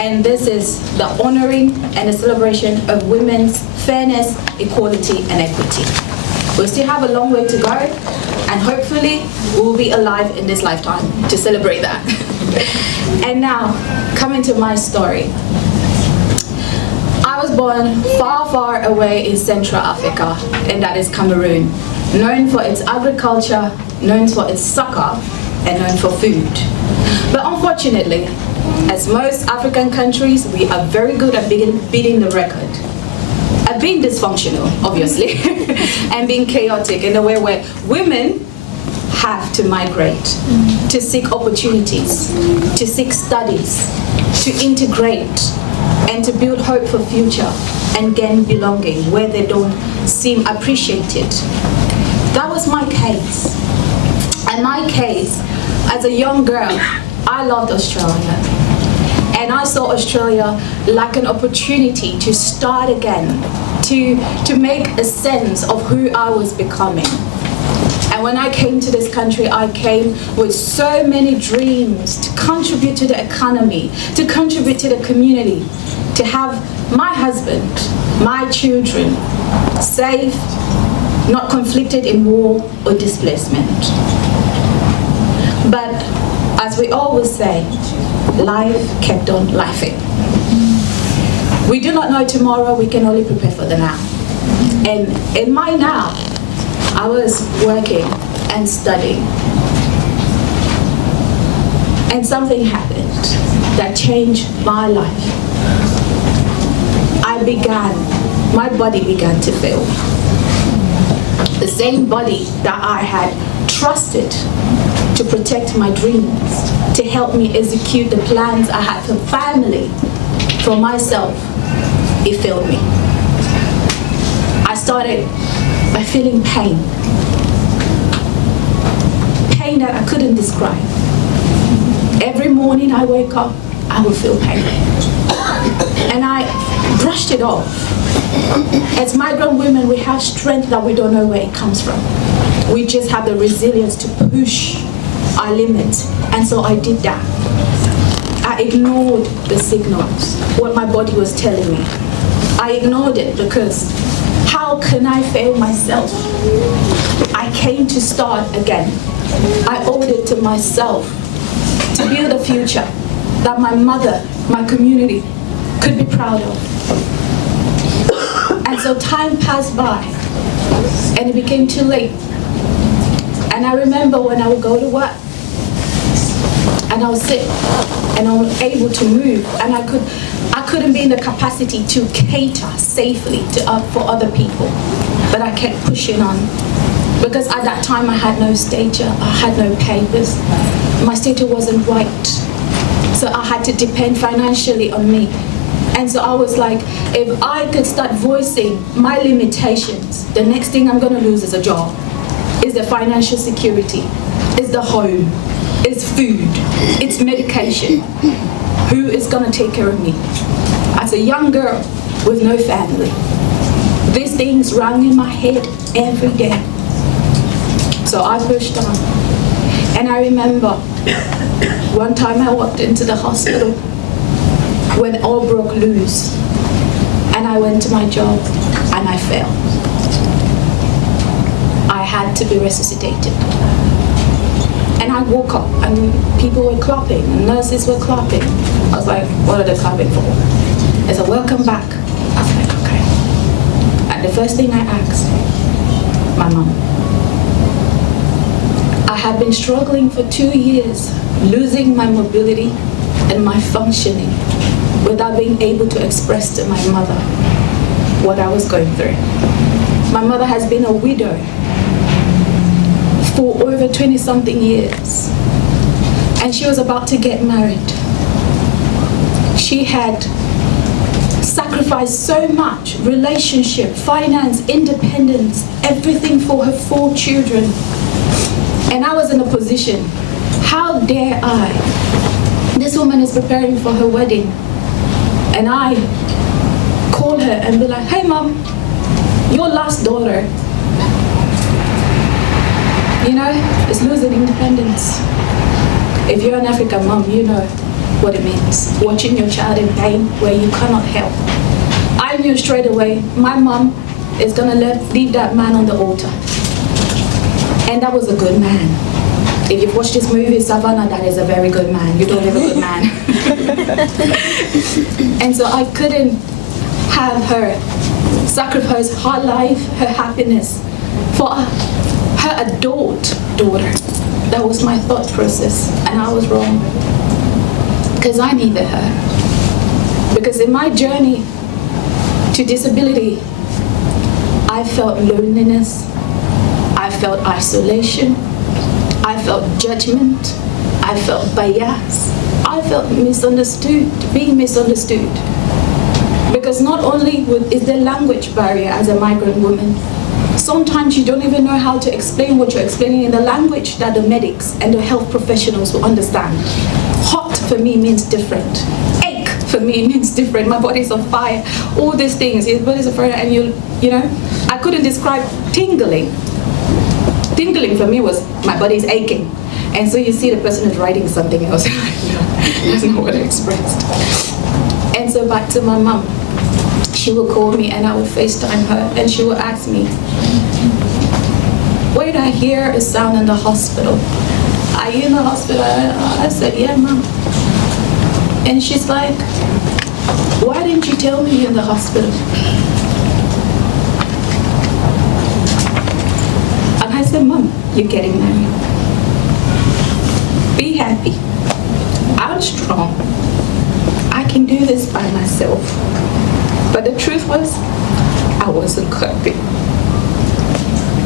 And this is the honoring and the celebration of women's fairness, equality, and equity. We still have a long way to go, and hopefully we'll be alive in this lifetime to celebrate that. And now, coming to my story. I was born far, far away in Central Africa, and that is Cameroon, known for its agriculture, known for its soccer, and known for food. But unfortunately, as most African countries, we are very good at beating the record. At being dysfunctional, obviously, and being chaotic in a way where women have to migrate, to seek opportunities, to seek studies, to integrate, and to build hope for future and gain belonging where they don't seem appreciated. That was my case. And my case, as a young girl, I loved Australia. And I saw Australia like an opportunity to start again, to make a sense of who I was becoming. And when I came to this country, I came with so many dreams to contribute to the economy, to contribute to the community, to have my husband, my children safe, not conflicted in war or displacement. But as we always say, life kept on lifing. We do not know tomorrow, we can only prepare for the now. And in my now, I was working and studying. And something happened that changed my life. My body began to fail. The same body that I had trusted to protect my dreams, to help me execute the plans I had for family, for myself, it failed me. started by feeling pain. Pain that I couldn't describe. Every morning I wake up, I will feel pain. And I brushed it off. As migrant women, we have strength that we don't know where it comes from. We just have the resilience to push our limits. And so I did that. I ignored the signals, what my body was telling me. I ignored it because how can I fail myself? I came to start again. I owed it to myself to build a future that my mother, my community could be proud of. And so time passed by and it became too late. And I remember when I would go to work and I was sick and I was able to move and I couldn't be in the capacity to cater safely for other people. But I kept pushing on. Because at that time I had no stature, I had no papers. My stature wasn't right. So I had to depend financially on me. And so I was like, if I could start voicing my limitations, the next thing I'm gonna lose is a job, is the financial security, is the home, is food, it's medication. Who is gonna take care of me? As a young girl with no family, these things rang in my head every day. So I pushed on. And I remember one time I walked into the hospital when all broke loose. And I went to my job and I fell. I had to be resuscitated. And I woke up and people were clapping and nurses were clapping. I was like, what are they clapping for? They said, welcome back. I was like, okay. And the first thing I asked, my mom. I had been struggling for 2 years, losing my mobility and my functioning without being able to express to my mother what I was going through. My mother has been a widow for over 20-something years, and she was about to get married. She had sacrificed so much, relationship, finance, independence, everything for her 4 children. And I was in a position, how dare I? This woman is preparing for her wedding. And I call her and be like, hey mom, your last daughter, you know, is losing independence. If you're an African mom, you know what it means. Watching your child in pain where you cannot help. I knew straight away, my mom is gonna leave that man on the altar. And that was a good man. If you've watched this movie, Savannah, that is a very good man. You don't live a good man. And so I couldn't have her sacrifice her life, her happiness for her adored daughter. That was my thought process, and I was wrong. Because I needed her. Because in my journey to disability, I felt loneliness, I felt isolation, I felt judgment, I felt bias, I felt misunderstood, being misunderstood. Because not only is there language barrier as a migrant woman, sometimes you don't even know how to explain what you're explaining in the language that the medics and the health professionals will understand. Hot for me means different. Ache for me means different. My body's on fire. All these things, your body's on fire, and you know, I couldn't describe tingling. Tingling for me was my body's aching. And so you see the person is writing something else. That's not what I expressed. And so back to my mom. She would call me and I would FaceTime her and she would ask me, where did I hear a sound in the hospital? Are you in the hospital? I said, yeah, mom. And she's like, why didn't you tell me you're in the hospital? And I said, mom, you're getting married. Be happy. I'm strong. I can do this by myself. But the truth was, I wasn't coping.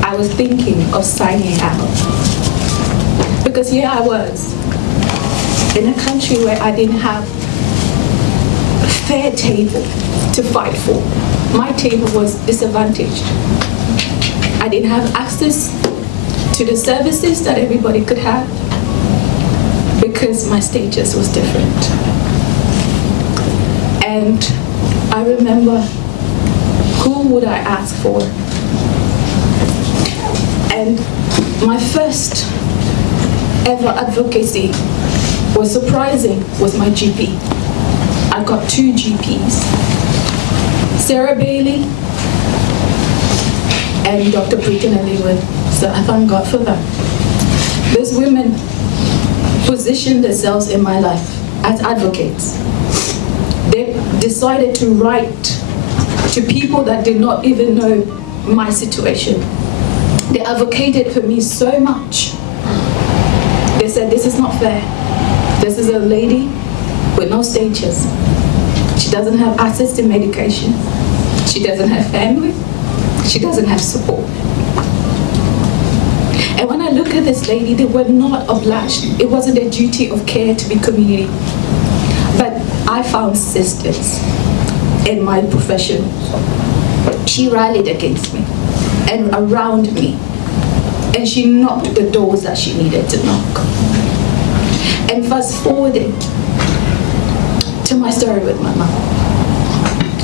I was thinking of signing out. Because here I was, in a country where I didn't have a fair table to fight for. My table was disadvantaged. I didn't have access to the services that everybody could have because my status was different. And I remember, who would I ask for? And my first ever advocacy was surprising, was my GP. I got 2 GPs, Sarah Bailey and Dr. Britain and Leeward. So I thank God for that. Those women positioned themselves in my life as advocates. They decided to write to people that did not even know my situation. They advocated for me so much. They said, this is not fair. This is a lady with no status. She doesn't have access to medication. She doesn't have family. She doesn't have support. And when I look at this lady, they were not obliged. It wasn't their duty of care to be community. But I found sisters in my profession. She rallied against me and around me. And she knocked the doors that she needed to knock. And fast forwarding to my story with my mom.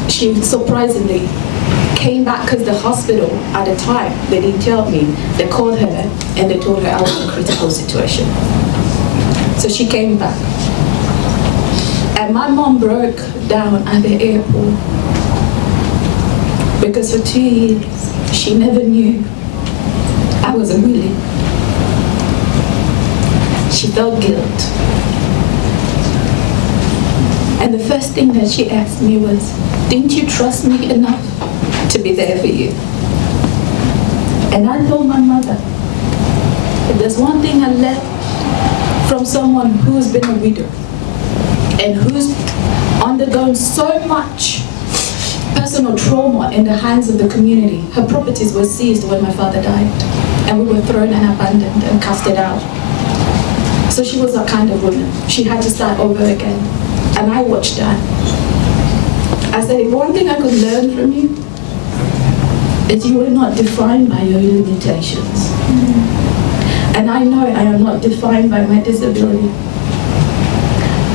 She surprisingly came back because the hospital at the time, they didn't tell me, they called her and they told her I was in a critical situation. So she came back. And my mom broke down at the airport because for 2 years, she never knew I wasn't willing. She felt guilt. And the first thing that she asked me was, didn't you trust me enough to be there for you? And I told my mother, if there's one thing I left from someone who's been a widow and who's undergone so much personal trauma in the hands of the community, her properties were seized when my father died, and we were thrown and abandoned and casted out. So she was that kind of woman. She had to start over again. And I watched that. I said, if one thing I could learn from you is you were not defined by your limitations. And I know I am not defined by my disability.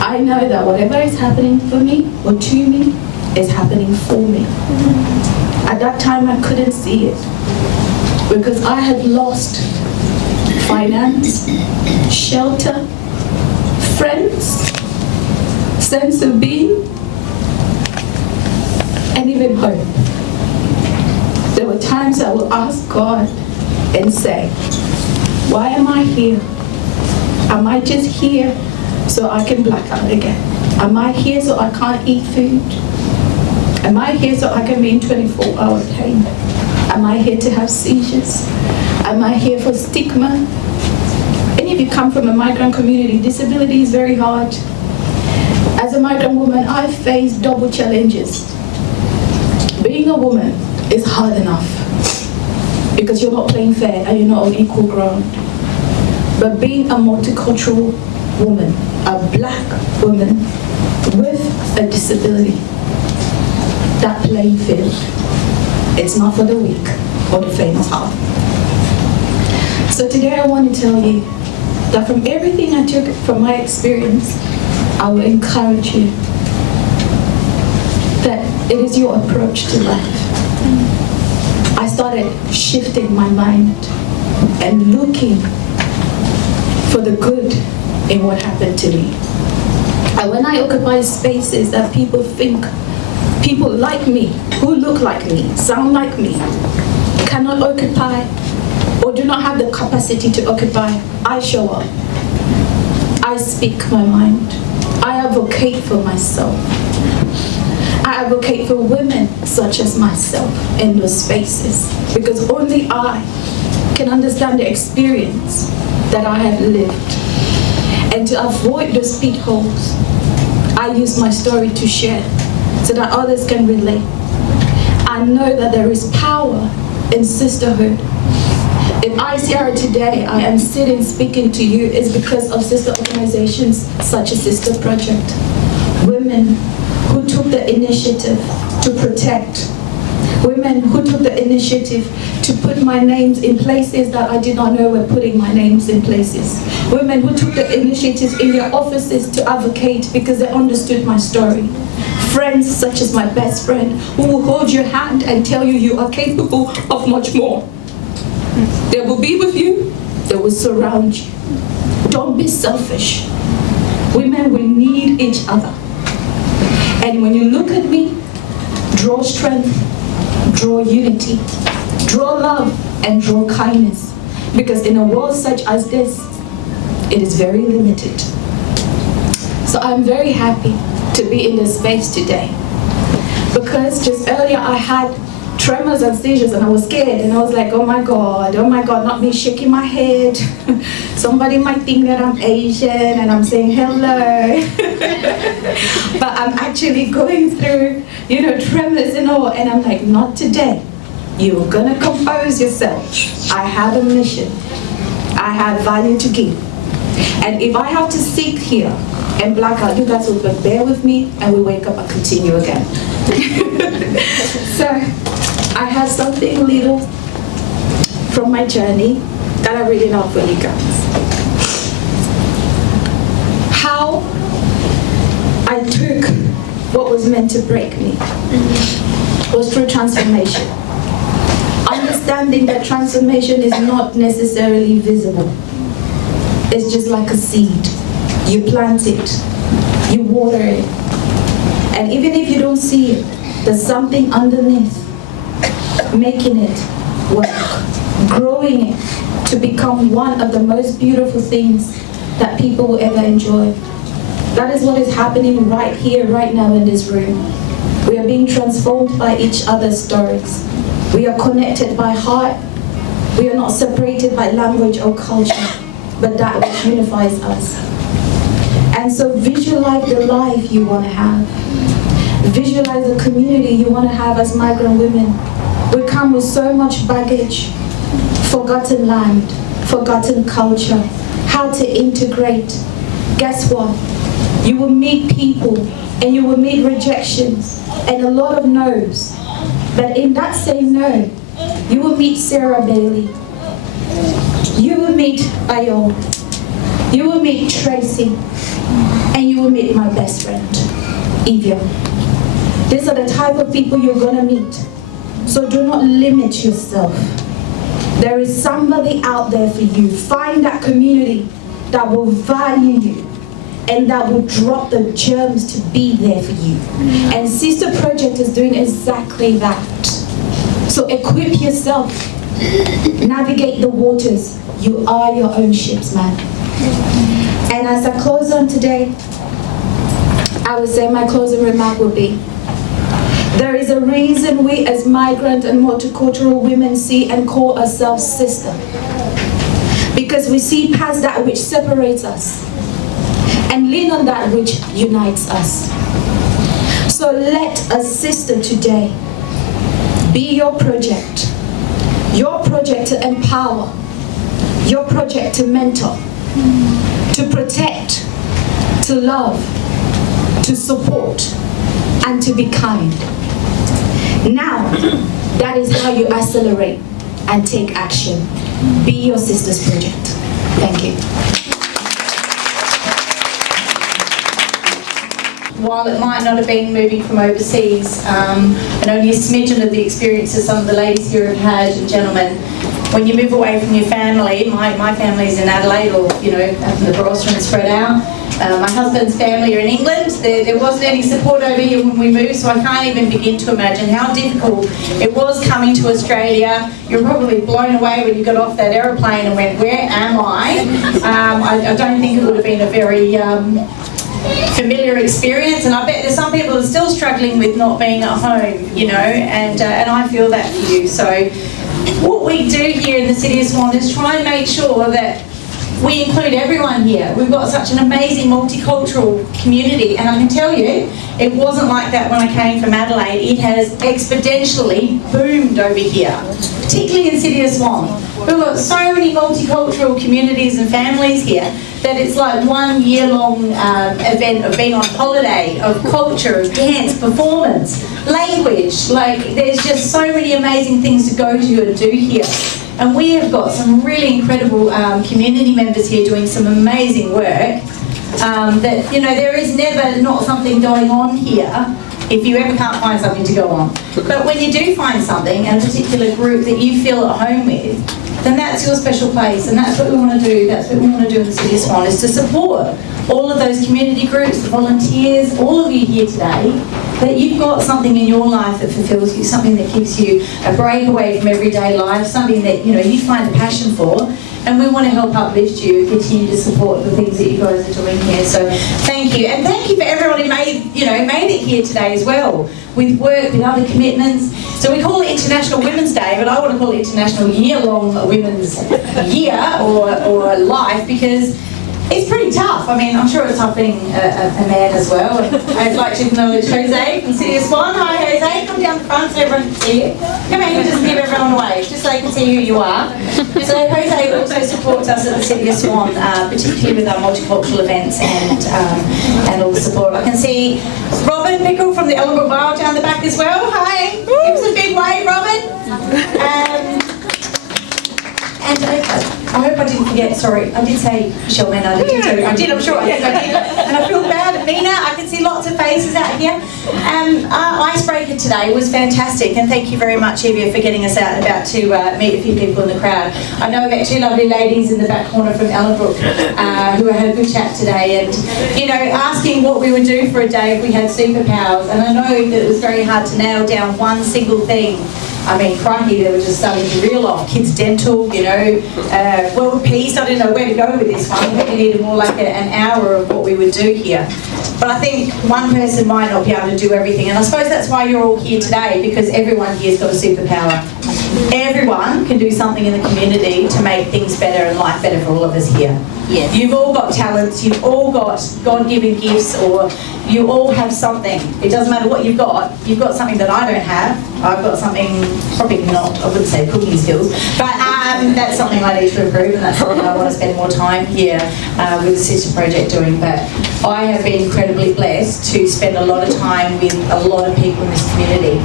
I know that whatever is happening for me or to me is happening for me. At that time, I couldn't see it because I had lost finance, shelter, friends, sense of being, and even hope. There were times I would ask God and say, why am I here? Am I just here so I can black out again? Am I here so I can't eat food? Am I here so I can be in 24-hour pain? Am I here to have seizures? Am I here for stigma? And if you come from a migrant community, disability is very hard. As a migrant woman, I faced double challenges. Being a woman is hard enough because you're not playing fair and you're not on equal ground. But being a multicultural woman, a black woman with a disability, that playing field, it's not for the weak or the faint of heart. So today I want to tell you that from everything I took from my experience, I will encourage you that it is your approach to life. I started shifting my mind and looking for the good in what happened to me. And when I occupy spaces that people think, people like me, who look like me, sound like me, cannot occupy or do not have the capacity to occupy, I show up. I speak my mind. I advocate for myself. I advocate for women such as myself in those spaces because only I can understand the experience that I have lived. And to avoid those pitfalls, I use my story to share so that others can relate. I know that there is power in sisterhood. If ICR today, I am sitting speaking to you, is because of sister organizations such as Sister Project. Women who took the initiative to protect, Women who took the initiative to put my names in places that I did not know were putting my names in places. Women who took the initiative in their offices to advocate because they understood my story. Friends such as my best friend who will hold your hand and tell you you are capable of much more. They will be with you, they will surround you. Don't be selfish. Women will need each other. And when you look at me, draw strength, draw unity, draw love, and draw kindness. Because in a world such as this, it is very limited. So I'm very happy to be in this space today. Because just earlier I had tremors and seizures and I was scared and I was like, oh my God, not me shaking my head. Somebody might think that I'm Asian and I'm saying hello. But I'm actually going through, tremors and all, and I'm like, not today. You're gonna compose yourself. I have a mission. I have value to give. And if I have to sit here and black out, you guys will bear with me and we wake up and continue again. So I have something little from my journey that I really love for you guys. How I took what was meant to break me was through transformation. Understanding that transformation is not necessarily visible. It's just like a seed. You plant it, you water it, and even if you don't see it, there's something underneath making it work, growing it to become one of the most beautiful things that people will ever enjoy. That is what is happening right here, right now in this room. We are being transformed by each other's stories. We are connected by heart. We are not separated by language or culture, but that which unifies us. And so visualize the life you want to have. Visualize the community you want to have as migrant women. We come with so much baggage, forgotten land, forgotten culture, how to integrate. Guess what? You will meet people and you will meet rejections and a lot of no's. But in that same no, you will meet Sarah Bailey. You will meet Ayo. You will meet Tracy. And you will meet my best friend, Evia. These are the type of people you're gonna meet. So do not limit yourself. There is somebody out there for you. Find that community that will value you and that will drop the germs to be there for you. And Sister Project is doing exactly that. So equip yourself. Navigate the waters. You are your own ships, man. And as I close on today, I would say my closing remark would be, there is a reason we as migrant and multicultural women see and call ourselves sister. Because we see past that which separates us and lean on that which unites us. So let a sister today be your project to empower, your project to mentor, to protect, to love, to support, and to be kind. Now, that is how you accelerate and take action. Be your sister's project. Thank you. While it might not have been moving from overseas, and only a smidgen of the experiences some of the ladies here have had, and gentlemen, when you move away from your family, my family's in Adelaide, or up in the Barossa and spread out. My husband's family are in England. There wasn't any support over here when we moved, so I can't even begin to imagine how difficult it was coming to Australia. You're probably blown away when you got off that aeroplane and went, where am I? I don't think it would have been a very familiar experience, and I bet there's some people who are still struggling with not being at home, and I feel that for you. So what we do here in the City of Swan is try and make sure that we include everyone here. We've got such an amazing multicultural community, and I can tell you, it wasn't like that when I came from Adelaide. It has exponentially boomed over here, particularly in City of Swan. We've got so many multicultural communities and families here that it's like 1 year-long event of being on holiday, of culture, of dance, performance, language. Like, there's just so many amazing things to go to and do here. And we have got some really incredible community members here doing some amazing work. That, you know, there is never not something going on here if you ever can't find something to go on. But when you do find something, and a particular group that you feel at home with, then that's your special place, and that's what we want to do. That's what we want to do in the City of Swan, is to support all of those community groups, the volunteers, all of you here today, that you've got something in your life that fulfills you, something that gives you a break away from everyday life, something that, you know, you find a passion for. And we want to help uplift you, continue to support the things that you guys are doing here. So thank you. And thank you for everyone who made it here today as well, with work, with other commitments. So we call it International Women's Day, but I want to call it International Year-Long Women's Year or Life, because it's pretty tough. I mean, I'm sure it's tough being a man as well. And I'd like to acknowledge Jose from City of Swan. Hi, Jose. Come down the front so everyone can see you. Come here and just give everyone a wave, just so they can see who you are. So Jose also supports us at the City of Swan, particularly with our multicultural events and all the support. I can see Robin Pickle from the Ellenbrook Bar down the back as well. Hi. Give us a big wave, Robin. And I hope I didn't forget, sorry, I did say Michelle Maynard, I did, I'm sure I did. And I feel bad. Mina, I can see lots of faces out here. Our icebreaker today was fantastic, and thank you very much, Evia, for getting us out and about to meet a few people in the crowd. I know we've got two lovely ladies in the back corner from Ellenbrook who had a good chat today, and, you know, asking what we would do for a day if we had superpowers. And I know that it was very hard to nail down one single thing. I mean, crikey, they were just starting to reel off. Kids dental, you know, world peace. I didn't know where to go with this one. I think we needed more like an hour of what we would do here. But I think one person might not be able to do everything. And I suppose that's why you're all here today, because everyone here's got a superpower. Everyone can do something in the community to make things better and life better for all of us here. Yes. You've all got talents, you've all got God-given gifts, or you all have something. It doesn't matter what you've got something that I don't have. I've got something, probably not, I wouldn't say cooking skills, but that's something I need to improve, and that's something I want to spend more time here with the Sister Project doing. But I have been incredibly blessed to spend a lot of time with a lot of people in this community.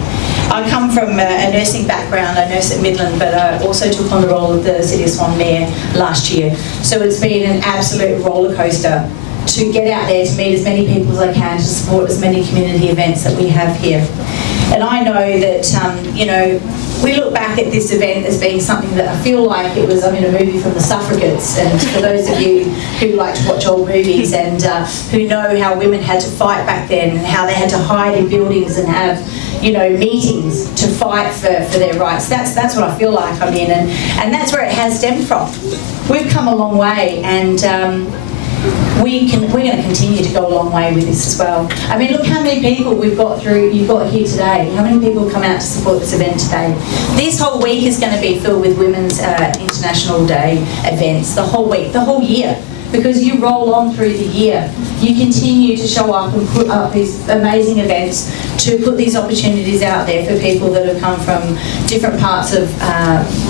I come from a nursing background. I nurse at Midland, but I also took on the role of the City of Swan Mayor last year. So it's been an absolute roller coaster to get out there to meet as many people as I can, to support as many community events that we have here. And I know that, you know, we look back at this event as being something that I feel like it was, I'm in a movie from the suffragettes, and for those of you who like to watch old movies and who know how women had to fight back then, and how they had to hide in buildings and have, you know, meetings to fight for their rights. That's what I feel like I'm in, and that's where it has stemmed from. We've come a long way, and we're going to continue to go a long way with this as well. I mean, look how many people you've got here today. How many people come out to support this event today? This whole week is going to be filled with Women's International Day events, the whole week, the whole year. Because you roll on through the year, you continue to show up and put up these amazing events to put these opportunities out there for people that have come from different parts of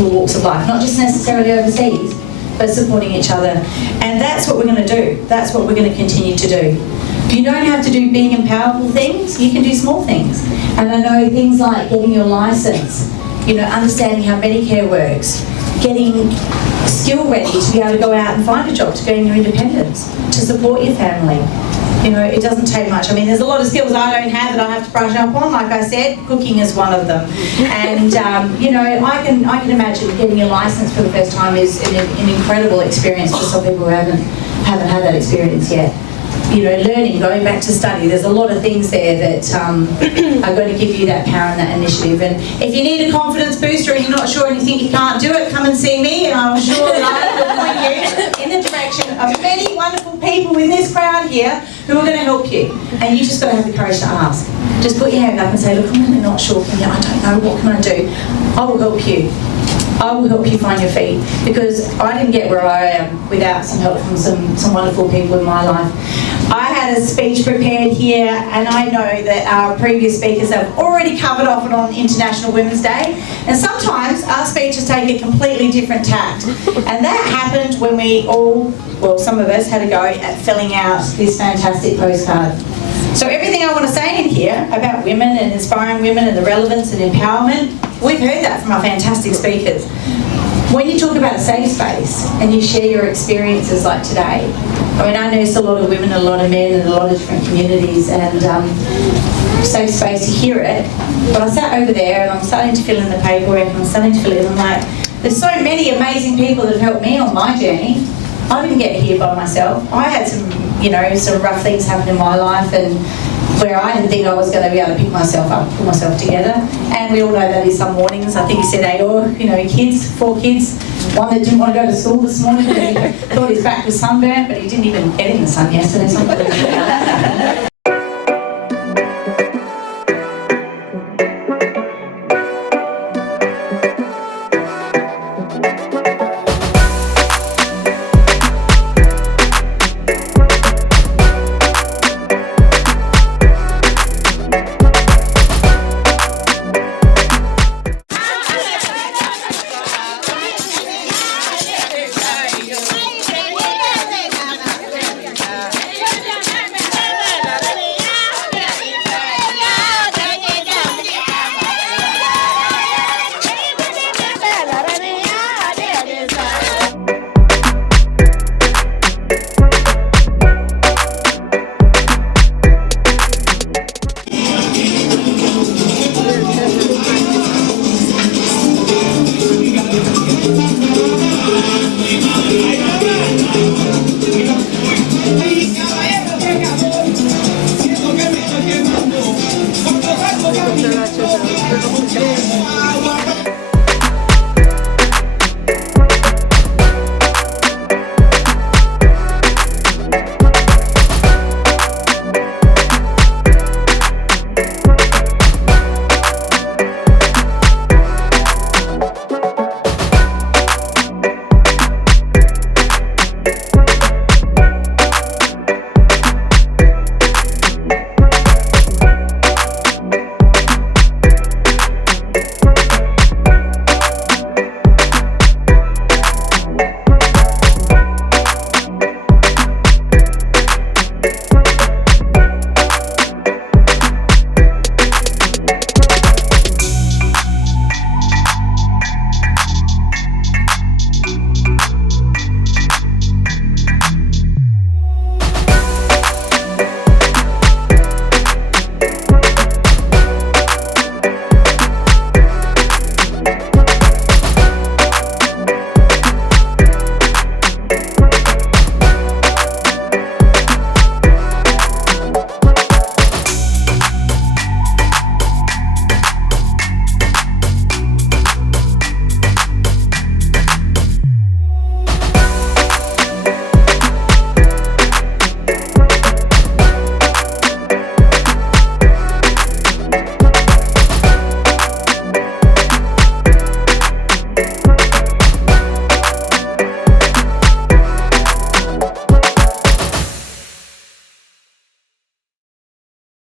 walks of life, not just necessarily overseas, but supporting each other. And that's what we're going to do. That's what we're going to continue to do. You don't have to do big and powerful things, you can do small things. And I know things like getting your license, you know, understanding how Medicare works, getting skill ready to be able to go out and find a job, to gain your independence, to support your family. You know, it doesn't take much. I mean, there's a lot of skills I don't have that I have to brush up on. Like I said, cooking is one of them. And, you know, I can imagine getting your license for the first time is an incredible experience for some people who haven't had that experience yet. You know, learning, going back to study, there's a lot of things there that are going to give you that power and that initiative. And if you need a confidence booster and you're not sure and you think you can't do it, come and see me, and I'm sure that I will point you in the direction of many wonderful people in this crowd here who are going to help you. And you just got to have the courage to ask. Just put your hand up and say, look, I'm really not sure, I don't know, what can I do? I will help you. I will help you find your feet, because I didn't get where I am without some help from some wonderful people in my life. I had had a speech prepared here, and I know that our previous speakers have already covered off on International Women's Day, and sometimes our speeches take a completely different tact. And that happened when we all, well, some of us had a go at filling out this fantastic postcard. So everything I want to say in here about women and inspiring women and the relevance and empowerment, we've heard that from our fantastic speakers. When you talk about a safe space and you share your experiences like today, I mean, I nurse a lot of women, a lot of men in a lot of different communities, and safe space to hear it. But I sat over there and I'm starting to fill in the paperwork and I'm starting to fill it in. I'm like, there's so many amazing people that have helped me on my journey. I didn't get here by myself. I had some, you know, some rough things happen in my life, and where I didn't think I was going to be able to pick myself up, pull myself together. And we all know that is some mornings. I think he said 8 or, you know, kids, 4 kids. One that didn't want to go to school this morning because he thought his back was sunburnt, but he didn't even get in the sun yesterday.